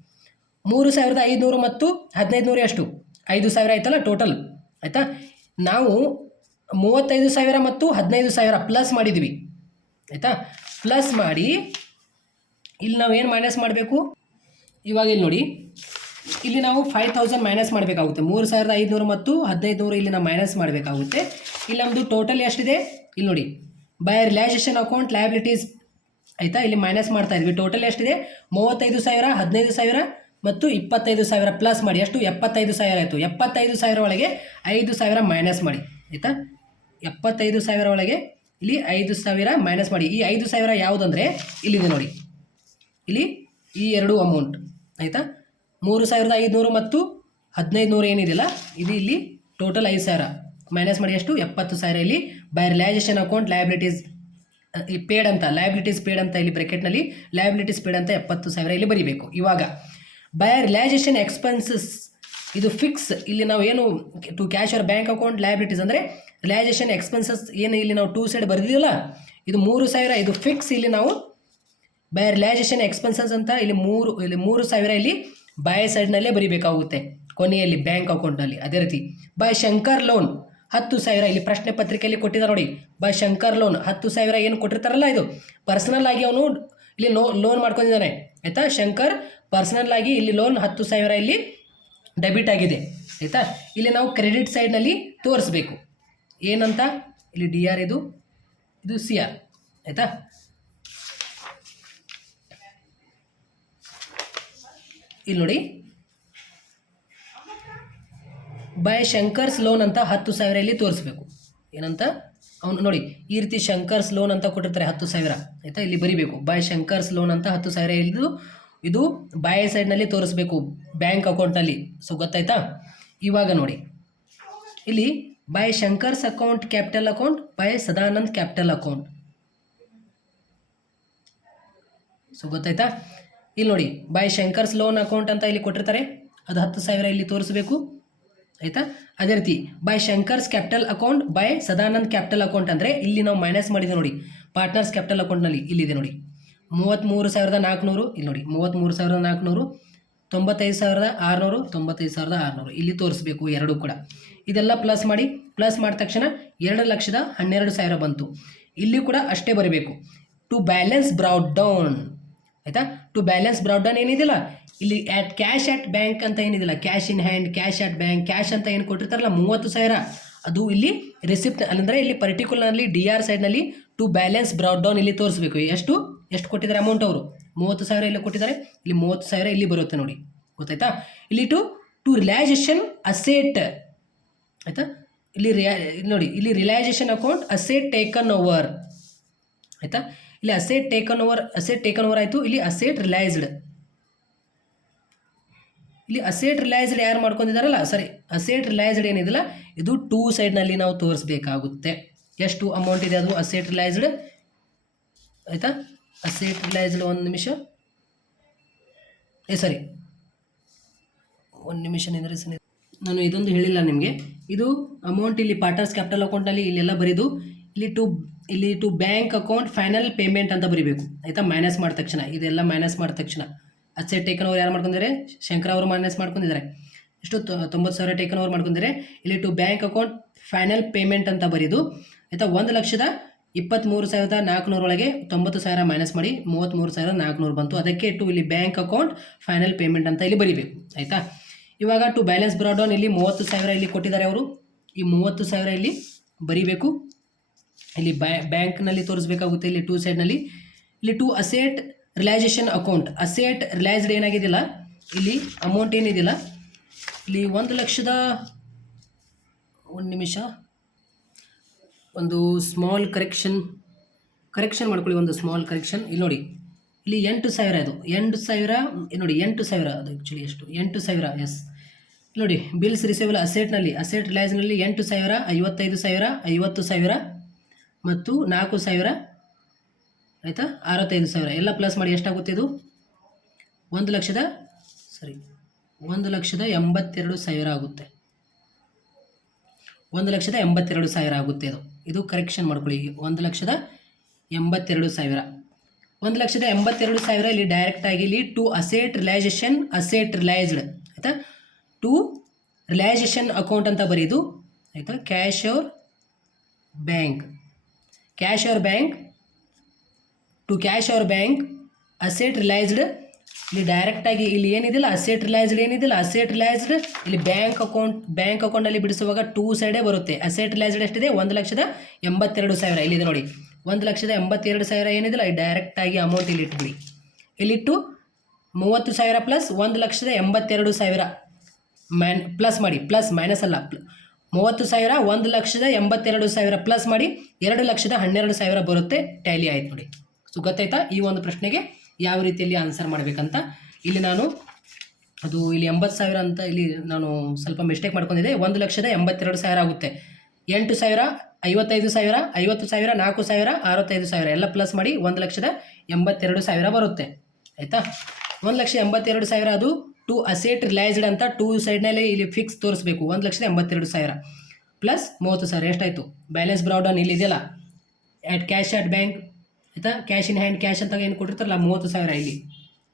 3,500 ಮತ್ತು 1,500 ಎಷ್ಟು? 5,000 ಆಯ್ತಲ್ಲ ಟೋಟಲ್ ಆಯಿತಾ. ನಾವು 35,000 ಮತ್ತು 15,000 ಪ್ಲಸ್ ಮಾಡಿದ್ವಿ ಆಯಿತಾ. ಪ್ಲಸ್ ಮಾಡಿ ಇಲ್ಲಿ ನಾವು ಏನು ಮೈನಸ್ ಮಾಡಬೇಕು? ಇವಾಗ ಇಲ್ಲಿ ನೋಡಿ, ಇಲ್ಲಿ ನಾವು 5,000 ಮೈನಸ್ ಮಾಡಬೇಕಾಗುತ್ತೆ. 3,500 ಮತ್ತು 1,500 ಇಲ್ಲಿ ನಾವು ಮೈನಸ್ ಮಾಡಬೇಕಾಗುತ್ತೆ. ಇಲ್ಲಿ ನಮ್ಮದು ಟೋಟಲ್ ಎಷ್ಟಿದೆ? ಇಲ್ಲಿ ನೋಡಿ, ಬೈ ರಿಯಲೈಸೇಷನ್ ಅಕೌಂಟ್ ಲಯಬಿಲಿಟೀಸ್ ಆಯಿತಾ. ಇಲ್ಲಿ ಮೈನಸ್ ಮಾಡ್ತಾ ಇದ್ವಿ. ಟೋಟಲ್ ಎಷ್ಟಿದೆ? 35,000, 15,000 ಮತ್ತು 25,000 ಪ್ಲಸ್ ಮಾಡಿ ಎಷ್ಟು? 75,000 ಆಯಿತು. 75,000 ಒಳಗೆ 5,000 ಮೈನಸ್ ಮಾಡಿ ಆಯಿತಾ. 75,000 ಒಳಗೆ ಇಲ್ಲಿ 5,000 ಮೈನಸ್ ಮಾಡಿ. ಈ 5,000 ಯಾವುದಂದರೆ ಇಲ್ಲಿದೆ ನೋಡಿ, ಇಲ್ಲಿ ಈ ಎರಡು ಅಮೌಂಟ್ ಆಯಿತಾ. 3,500 ಮತ್ತು 1500 ಏನಿದೆಯಲ್ಲ ಇದು ಇಲ್ಲಿ ಟೋಟಲ್ 5000 ಮೈನಸ್ ಮಾಡಿ ಎಷ್ಟು 70,000 ಇಲ್ಲಿ by realisation account liabilities paid ಅಂತ ಲಯಬಿಲಿಟೀಸ್ ಪೇಡ್ ಅಂತ ಇಲ್ಲಿ ಬ್ರಾಕೆಟ್ನಲ್ಲಿ ಲಯಬಿಲಿಟೀಸ್ ಪೇಡ್ ಅಂತ 70,000 ಇಲ್ಲಿ ಬರೀಬೇಕು. ಇವಾಗ ಬೈ ರಿಲೈಸೇಷನ್ ಎಕ್ಸ್ಪೆನ್ಸಸ್ ಇದು ಫಿಕ್ಸ್, ಇಲ್ಲಿ ನಾವು ಏನು to cash or bank account liabilities ಅಂದರೆ ರಿಲೈಸೇಷನ್ ಎಕ್ಸ್ಪೆನ್ಸಸ್ ಏನು ಇಲ್ಲಿ ನಾವು 2 ಸೈಡ್ ಬರೆದಿಲ್ಲ ಇದು 3,000 ಇದು ಫಿಕ್ಸ್. ಇಲ್ಲಿ ನಾವು ಬೈ ರಿಲೈಸೇಷನ್ ಎಕ್ಸ್ಪೆನ್ಸಸ್ ಅಂತ ಇಲ್ಲಿ 3,000 ಇಲ್ಲಿ ಬೈ ಸೈಡ್ನಲ್ಲೇ ಬರೀಬೇಕಾಗುತ್ತೆ ಕೊನೆಯಲ್ಲಿ ಬ್ಯಾಂಕ್ ಅಕೌಂಟ್ನಲ್ಲಿ. ಅದೇ ರೀತಿ ಬೈ ಶಂಕರ್ ಲೋನ್ 10,000 ಇಲ್ಲಿ ಪ್ರಶ್ನೆ ಪತ್ರಿಕೆಯಲ್ಲಿ ಕೊಟ್ಟಿದ್ದಾರೆ ನೋಡಿ. ಬೈ ಶಂಕರ್ ಲೋನ್ 10,000 ಏನು ಕೊಟ್ಟಿರ್ತಾರಲ್ಲ ಇದು ಪರ್ಸನಲ್ ಆಗಿ ಅವನು ಇಲ್ಲಿ ಲೋನ್ ಮಾಡ್ಕೊಂಡಿದ್ದಾನೆ ಆಯಿತಾ. ಶಂಕರ್ ಪರ್ಸನಲ್ ಆಗಿ ಇಲ್ಲಿ ಲೋನ್ 10,000 ಇಲ್ಲಿ ಡೆಬಿಟ್ ಆಗಿದೆ ಆಯಿತಾ. ಇಲ್ಲಿ ನಾವು ಕ್ರೆಡಿಟ್ ಸೈಡ್ನಲ್ಲಿ ತೋರಿಸ್ಬೇಕು ಏನಂತ, ಇಲ್ಲಿ ಡಿ ಆರ್ ಇದು ಸಿ ಆರ್ ಆಯಿತಾ. ಇಲ್ಲಿ ನೋಡಿ ಬೈ ಶಂಕರ್ಸ್ ಲೋನ್ ಅಂತ 10,000 ಇಲ್ಲಿ ತೋರಿಸ್ಬೇಕು ಏನಂತ ಅವನು ನೋಡಿ. ಈ ರೀತಿ ಶಂಕರ್ಸ್ ಲೋನ್ ಅಂತ ಕೊಟ್ಟಿರ್ತಾರೆ 10,000 ಆಯಿತಾ. ಇಲ್ಲಿ ಬರಿಬೇಕು ಬೈ ಶಂಕರ್ಸ್ ಲೋನ್ ಅಂತ 10,000 ಇದು ಬೈ ಸೈಡ್ನಲ್ಲಿ ತೋರಿಸ್ಬೇಕು ಬ್ಯಾಂಕ್ ಅಕೌಂಟ್ನಲ್ಲಿ. ಸೊ ಗೊತ್ತಾಯ್ತಾ. ಇವಾಗ ನೋಡಿ ಇಲ್ಲಿ by Shankar's account capital account by Sadanand capital account. So ಗೊತ್ತಾಯ್ತಾ. ಇಲ್ಲಿ ನೋಡಿ ಬೈ ಶಂಕರ್ಸ್ ಲೋನ್ ಅಕೌಂಟ್ ಅಂತ ಇಲ್ಲಿ ಕೊಟ್ಟಿರ್ತಾರೆ ಅದು 10,000 ಇಲ್ಲಿ ತೋರಿಸ್ಬೇಕು ಆಯಿತಾ. ಅದೇ ರೀತಿ by Shankar's capital account by Sadanand capital account ಅಂದರೆ ಇಲ್ಲಿ ನಾವು ಮೈನಸ್ ಮಾಡಿದ್ವಿ ನೋಡಿ ಪಾರ್ಟ್ನರ್ಸ್ ಕ್ಯಾಪಿಟಲ್ ಅಕೌಂಟ್ನಲ್ಲಿ ಇಲ್ಲಿದೆ ನೋಡಿ 33,400 ಇಲ್ಲಿ ನೋಡಿ 33,400 95,600 95,600 ಇಲ್ಲಿ ತೋರಿಸ್ಬೇಕು ಎರಡು ಕೂಡ. ಇದೆಲ್ಲ ಪ್ಲಸ್ ಮಾಡಿದ ತಕ್ಷಣ 2,12,000 ಬಂತು. ಇಲ್ಲಿ ಕೂಡ ಅಷ್ಟೇ ಬರಬೇಕು. ಟು ಬ್ಯಾಲೆನ್ಸ್ ಬ್ರೌಟ್ ಡೌನ್ ಆಯಿತಾ. ಟು ಬ್ಯಾಲೆನ್ಸ್ ಬ್ರೌಟ್ ಡೌನ್ ಏನಿದೆಯಲ್ಲ ಇಲ್ಲಿ ಕ್ಯಾಶ್ ಆಟ್ ಬ್ಯಾಂಕ್ ಅಂತ ಏನಿದಿಲ್ಲ cash in hand cash at bank cash ಅಂತ ಏನು ಕೊಟ್ಟಿರ್ತಾರಲ್ಲ 30,000 ಅದು ಇಲ್ಲಿ ರಿಸಿಪ್ಟ್ ಅಂದರೆ ಇಲ್ಲಿ ಪರ್ಟಿಕ್ಯುಲರ್ಲಿ ಡಿ ಆರ್ ಸೈಡ್ನಲ್ಲಿ ಟು ಬ್ಯಾಲೆನ್ಸ್ ಬ್ರೌಟ್ ಡೌನ್ ಇಲ್ಲಿ ತೋರಿಸ್ಬೇಕು. ಎಷ್ಟು ಕೊಟ್ಟಿದ್ದಾರೆ ಅಮೌಂಟ್ ಅವರು 30,000 ಇಲ್ಲಿ ಕೊಟ್ಟಿದ್ದಾರೆ. ಇಲ್ಲಿ 30,000 ಇಲ್ಲಿ ಬರುತ್ತೆ ನೋಡಿ ಗೊತ್ತಾಯ್ತಾ. ಇಲ್ಲಿ ಟು ರಿಲೈಸೇಷನ್ ಅಸೆಟ್ ಆಯಿತಾ. ಇಲ್ಲಿ ನೋಡಿ ಇಲ್ಲಿ realisation account asset taken over ಆಯಿತಾ. ಇಲ್ಲಿ ಅಸೆಟ್ ಟೇಕನ್ ಓವರ್ ಆಯಿತು. ಇಲ್ಲಿ ಅಸೆಟ್ ರಿಲೈಸ್ಡ್ ಇಲ್ಲಿ ಅಸೆಟ್ ರಿಲೈಸ್ಡ್ ಯಾರು ಮಾಡ್ಕೊಂಡಿದ್ದಾರಲ್ಲ ಸರಿ ಅಸೆಟ್ ರಿಲೈಸ್ಡ್ ಏನಿದಿಲ್ಲ ಇದು 2 ಸೈಡ್ನಲ್ಲಿ ನಾವು ತೋರಿಸ್ಬೇಕಾಗುತ್ತೆ. ಎಷ್ಟು ಅಮೌಂಟ್ ಇದೆ ಅದು ಅಸೆಟ್ ರಿಲೈಸ್ಡ್ ಆಯಿತಾ. ಅಸೆಟ್ ರಿಲೈಸ್ಡ್ ಒಂದು ನಿಮಿಷ ನಾನು ಇದೊಂದು ಹೇಳಿಲ್ಲ ನಿಮಗೆ. ಇದು ಅಮೌಂಟ್ ಇಲ್ಲಿ ಪಾರ್ಟ್ನರ್ಸ್ ಕ್ಯಾಪಿಟಲ್ ಅಕೌಂಟ್ನಲ್ಲಿ ಇಲ್ಲೆಲ್ಲ ಬರೀದು ಇಲ್ಲಿ to bank account final payment ಅಂತ ಬರೀಬೇಕು ಆಯಿತಾ. ಮೈನಸ್ ಮಾಡಿದ ತಕ್ಷಣ ಇದೆಲ್ಲ ಮೈನಸ್ ಮಾಡಿದ ತಕ್ಷಣ ಅಸೆಟ್ ಟೇಕನ್ ಓವರ್ ಯಾರು ಮಾಡ್ಕೊಂಡಿದ್ದಾರೆ ಶಂಕರ್ ಅವರು ಮೈನಸ್ ಮಾಡ್ಕೊಂಡಿದ್ದಾರೆ. ಎಷ್ಟು 90,000 ಟೇಕನ್ ಓವರ್ ಮಾಡ್ಕೊಂಡಿದ್ದಾರೆ. ಇಲ್ಲಿ to bank account final payment ಅಂತ ಬರೀದು ಆಯಿತಾ. 1,23,400 ಒಳಗೆ 90,000 ಮೈನಸ್ ಮಾಡಿ 33,400 ಬಂತು. ಅದಕ್ಕೆ ಟು ಇಲ್ಲಿ ಬ್ಯಾಂಕ್ ಅಕೌಂಟ್ ಫೈನಲ್ ಪೇಮೆಂಟ್ ಅಂತ ಇಲ್ಲಿ ಬರೀಬೇಕು ಆಯಿತಾ. ಇವಾಗ ಟು ಬ್ಯಾಲೆನ್ಸ್ ಬ್ರಾಡ್ ಡೌನ್ ಇಲ್ಲಿ 30,000 ಇಲ್ಲಿ ಕೊಟ್ಟಿದ್ದಾರೆ ಅವರು. ಈ 30,000 ಇಲ್ಲಿ ಬರೀಬೇಕು. ಇಲ್ಲಿ ಬ್ಯಾಂಕ್ನಲ್ಲಿ ತೋರಿಸ್ಬೇಕಾಗುತ್ತೆ ಇಲ್ಲಿ 2 ಸೈಡ್ನಲ್ಲಿ. ಇಲ್ಲಿ to asset realisation account asset realised ಏನಾಗಿದ್ದಿಲ್ಲ ಇಲ್ಲಿ ಅಮೌಂಟ್ ಏನಿದಿಲ್ಲ ಇಲ್ಲಿ 1,00,000 ಒಂದು ನಿಮಿಷ ಒಂದು ಸ್ಮಾಲ್ ಕರೆಕ್ಷನ್ ಮಾಡ್ಕೊಳ್ಳಿ. ಒಂದು ಸ್ಮಾಲ್ ಕರೆಕ್ಷನ್ ಇಲ್ಲಿ ನೋಡಿ ಇಲ್ಲಿ 8,000 ಅದು 8,000 ನೋಡಿ 8,000 ಅದು ಆ್ಯಕ್ಚುಲಿ ಎಷ್ಟು 8,000 ಎಸ್ ನೋಡಿ. ಬಿಲ್ಸ್ ರಿಸೀವಲ್ ಅಸೆಟ್ ರಿಲೈಸ್ನಲ್ಲಿ 8,000 55,000 50,000 ಮತ್ತು 4,000 ಆಯಿತಾ 65,000 ಎಲ್ಲ ಪ್ಲಸ್ ಮಾಡಿ ಎಷ್ಟಾಗುತ್ತೆ ಇದು 1,82,000 ಆಗುತ್ತೆ. 1,82,000 ಆಗುತ್ತೆ ಇದು ಕರೆಕ್ಷನ್ ಮಾಡ್ಕೊಳ್ಳಿ. 1,82,000 1,82,000 ಇಲ್ಲಿ ಡೈರೆಕ್ಟಾಗಿ ಇಲ್ಲಿ ಟು ಅಸೆಟ್ ರಿಲೈಸ್ಡ್ ಆಯಿತಾ. ಟು ರಿಲೈಸೇಷನ್ ಅಕೌಂಟ್ ಅಂತ ಬರೀದು ಆಯಿತಾ. Cash or bank to cash or bank asset realised ಇಲ್ಲಿ ಡೈರೆಕ್ಟಾಗಿ ಇಲ್ಲಿ ಏನಿದಿಲ್ಲ ಅಸೆಟ್ ರಿಲೈಸ್ಡ್ ಇಲ್ಲಿ ಬ್ಯಾಂಕ್ ಅಕೌಂಟಲ್ಲಿ ಬಿಡಿಸುವಾಗ 2 ಸೈಡೇ ಬರುತ್ತೆ. ಅಸೆಟ್ ರಿಲೈಸ್ಡ್ ಎಷ್ಟಿದೆ 1,82,000 ಇಲ್ಲಿದೆ ನೋಡಿ 1,82,000 ಏನಿದಿಲ್ಲ ಡೈರೆಕ್ಟಾಗಿ ಅಮೌಂಟ್ ಇಲ್ಲಿ ಇಟ್ಬಿಡಿ. ಇಲ್ಲಿಟ್ಟು 30,000 ಪ್ಲಸ್ 1,82,000 ಪ್ಲಸ್ ಮಾಡಿ ಮೈನಸ್ ಅಲ್ಲ 30,000 1,82,000 ಪ್ಲಸ್ ಮಾಡಿ 2,12,000 ಬರುತ್ತೆ. ಟ್ಯಾಲಿ ಆಯ್ತು ನೋಡಿ. ಸೊ ಗೊತ್ತಾಯ್ತಾ ಈ ಒಂದು ಪ್ರಶ್ನೆಗೆ ಯಾವ ರೀತಿಯಲ್ಲಿ ಆನ್ಸರ್ ಮಾಡಬೇಕಂತ. ಇಲ್ಲಿ ನಾನು ಅದು ಇಲ್ಲಿ 80,000 ಅಂತ ಇಲ್ಲಿ ನಾನು ಸ್ವಲ್ಪ ಮಿಸ್ಟೇಕ್ ಮಾಡ್ಕೊಂಡಿದ್ದೆ. 1,82,000 ಆಗುತ್ತೆ. 8,000, 55,000, 50,000, 4,000, 65,000 ಎಲ್ಲ ಪ್ಲಸ್ ಮಾಡಿ 1,82,000 ಬರುತ್ತೆ. ಆಯಿತಾ? 1,82,000 ಅದು ಟು ಅಸೆಟ್ ರಿಲೈಸ್ಡ್ ಅಂತ ಟೂ ಸೈಡ್ನಲ್ಲಿ ಇಲ್ಲಿ ಫಿಕ್ಸ್ ತೋರಿಸ್ಬೇಕು. 1,82,000 ಪ್ಲಸ್ 30,000 ಎಷ್ಟಾಯಿತು? ಬ್ಯಾಲೆನ್ಸ್ ಬ್ರಾಡ್ ಡೌನ್ ಇಲ್ಲಿ ಇದೆಯಲ್ಲ, ಆ್ಯಟ್ ಕ್ಯಾಶ್ ಆಟ್ ಬ್ಯಾಂಕ್, ಆಯಿತಾ? ಕ್ಯಾಶ್ ಇನ್ ಹ್ಯಾಂಡ್ ಕ್ಯಾಶ್ ಅಂತ ಏನು ಕೊಟ್ಟಿರ್ತಾರಲ್ಲ 30,000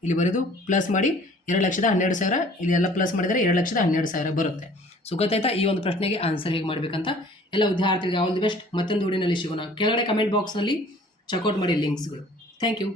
ಇಲ್ಲಿ ಬರೆದು ಪ್ಲಸ್ ಮಾಡಿ 2,12,000 ಇಲ್ಲಿ ಎಲ್ಲ ಪ್ಲಸ್ ಮಾಡಿದರೆ 2,12,000 ಬರುತ್ತೆ. ಸೊ ಗೊತ್ತಾಯ್ತಾ ಈ ಒಂದು ಪ್ರಶ್ನೆಗೆ ಆನ್ಸರ್ ಹೇಗೆ ಮಾಡಬೇಕಂತ. ಎಲ್ಲ ವಿದ್ಯಾರ್ಥಿಗಳಿಗೆ ಆಲ್ ದಿ ಬೆಸ್ಟ್. ಮತ್ತೊಂದು ವಿಡಿಯೋನಲ್ಲಿ ಸಿಗೋಣ. ಕೆಳಗಡೆ ಕಮೆಂಟ್ ಬಾಕ್ಸ್ನಲ್ಲಿ ಚೆಕ್ಔಟ್ ಮಾಡಿ ಲಿಂಕ್ಸ್ಗಳು. Thank you.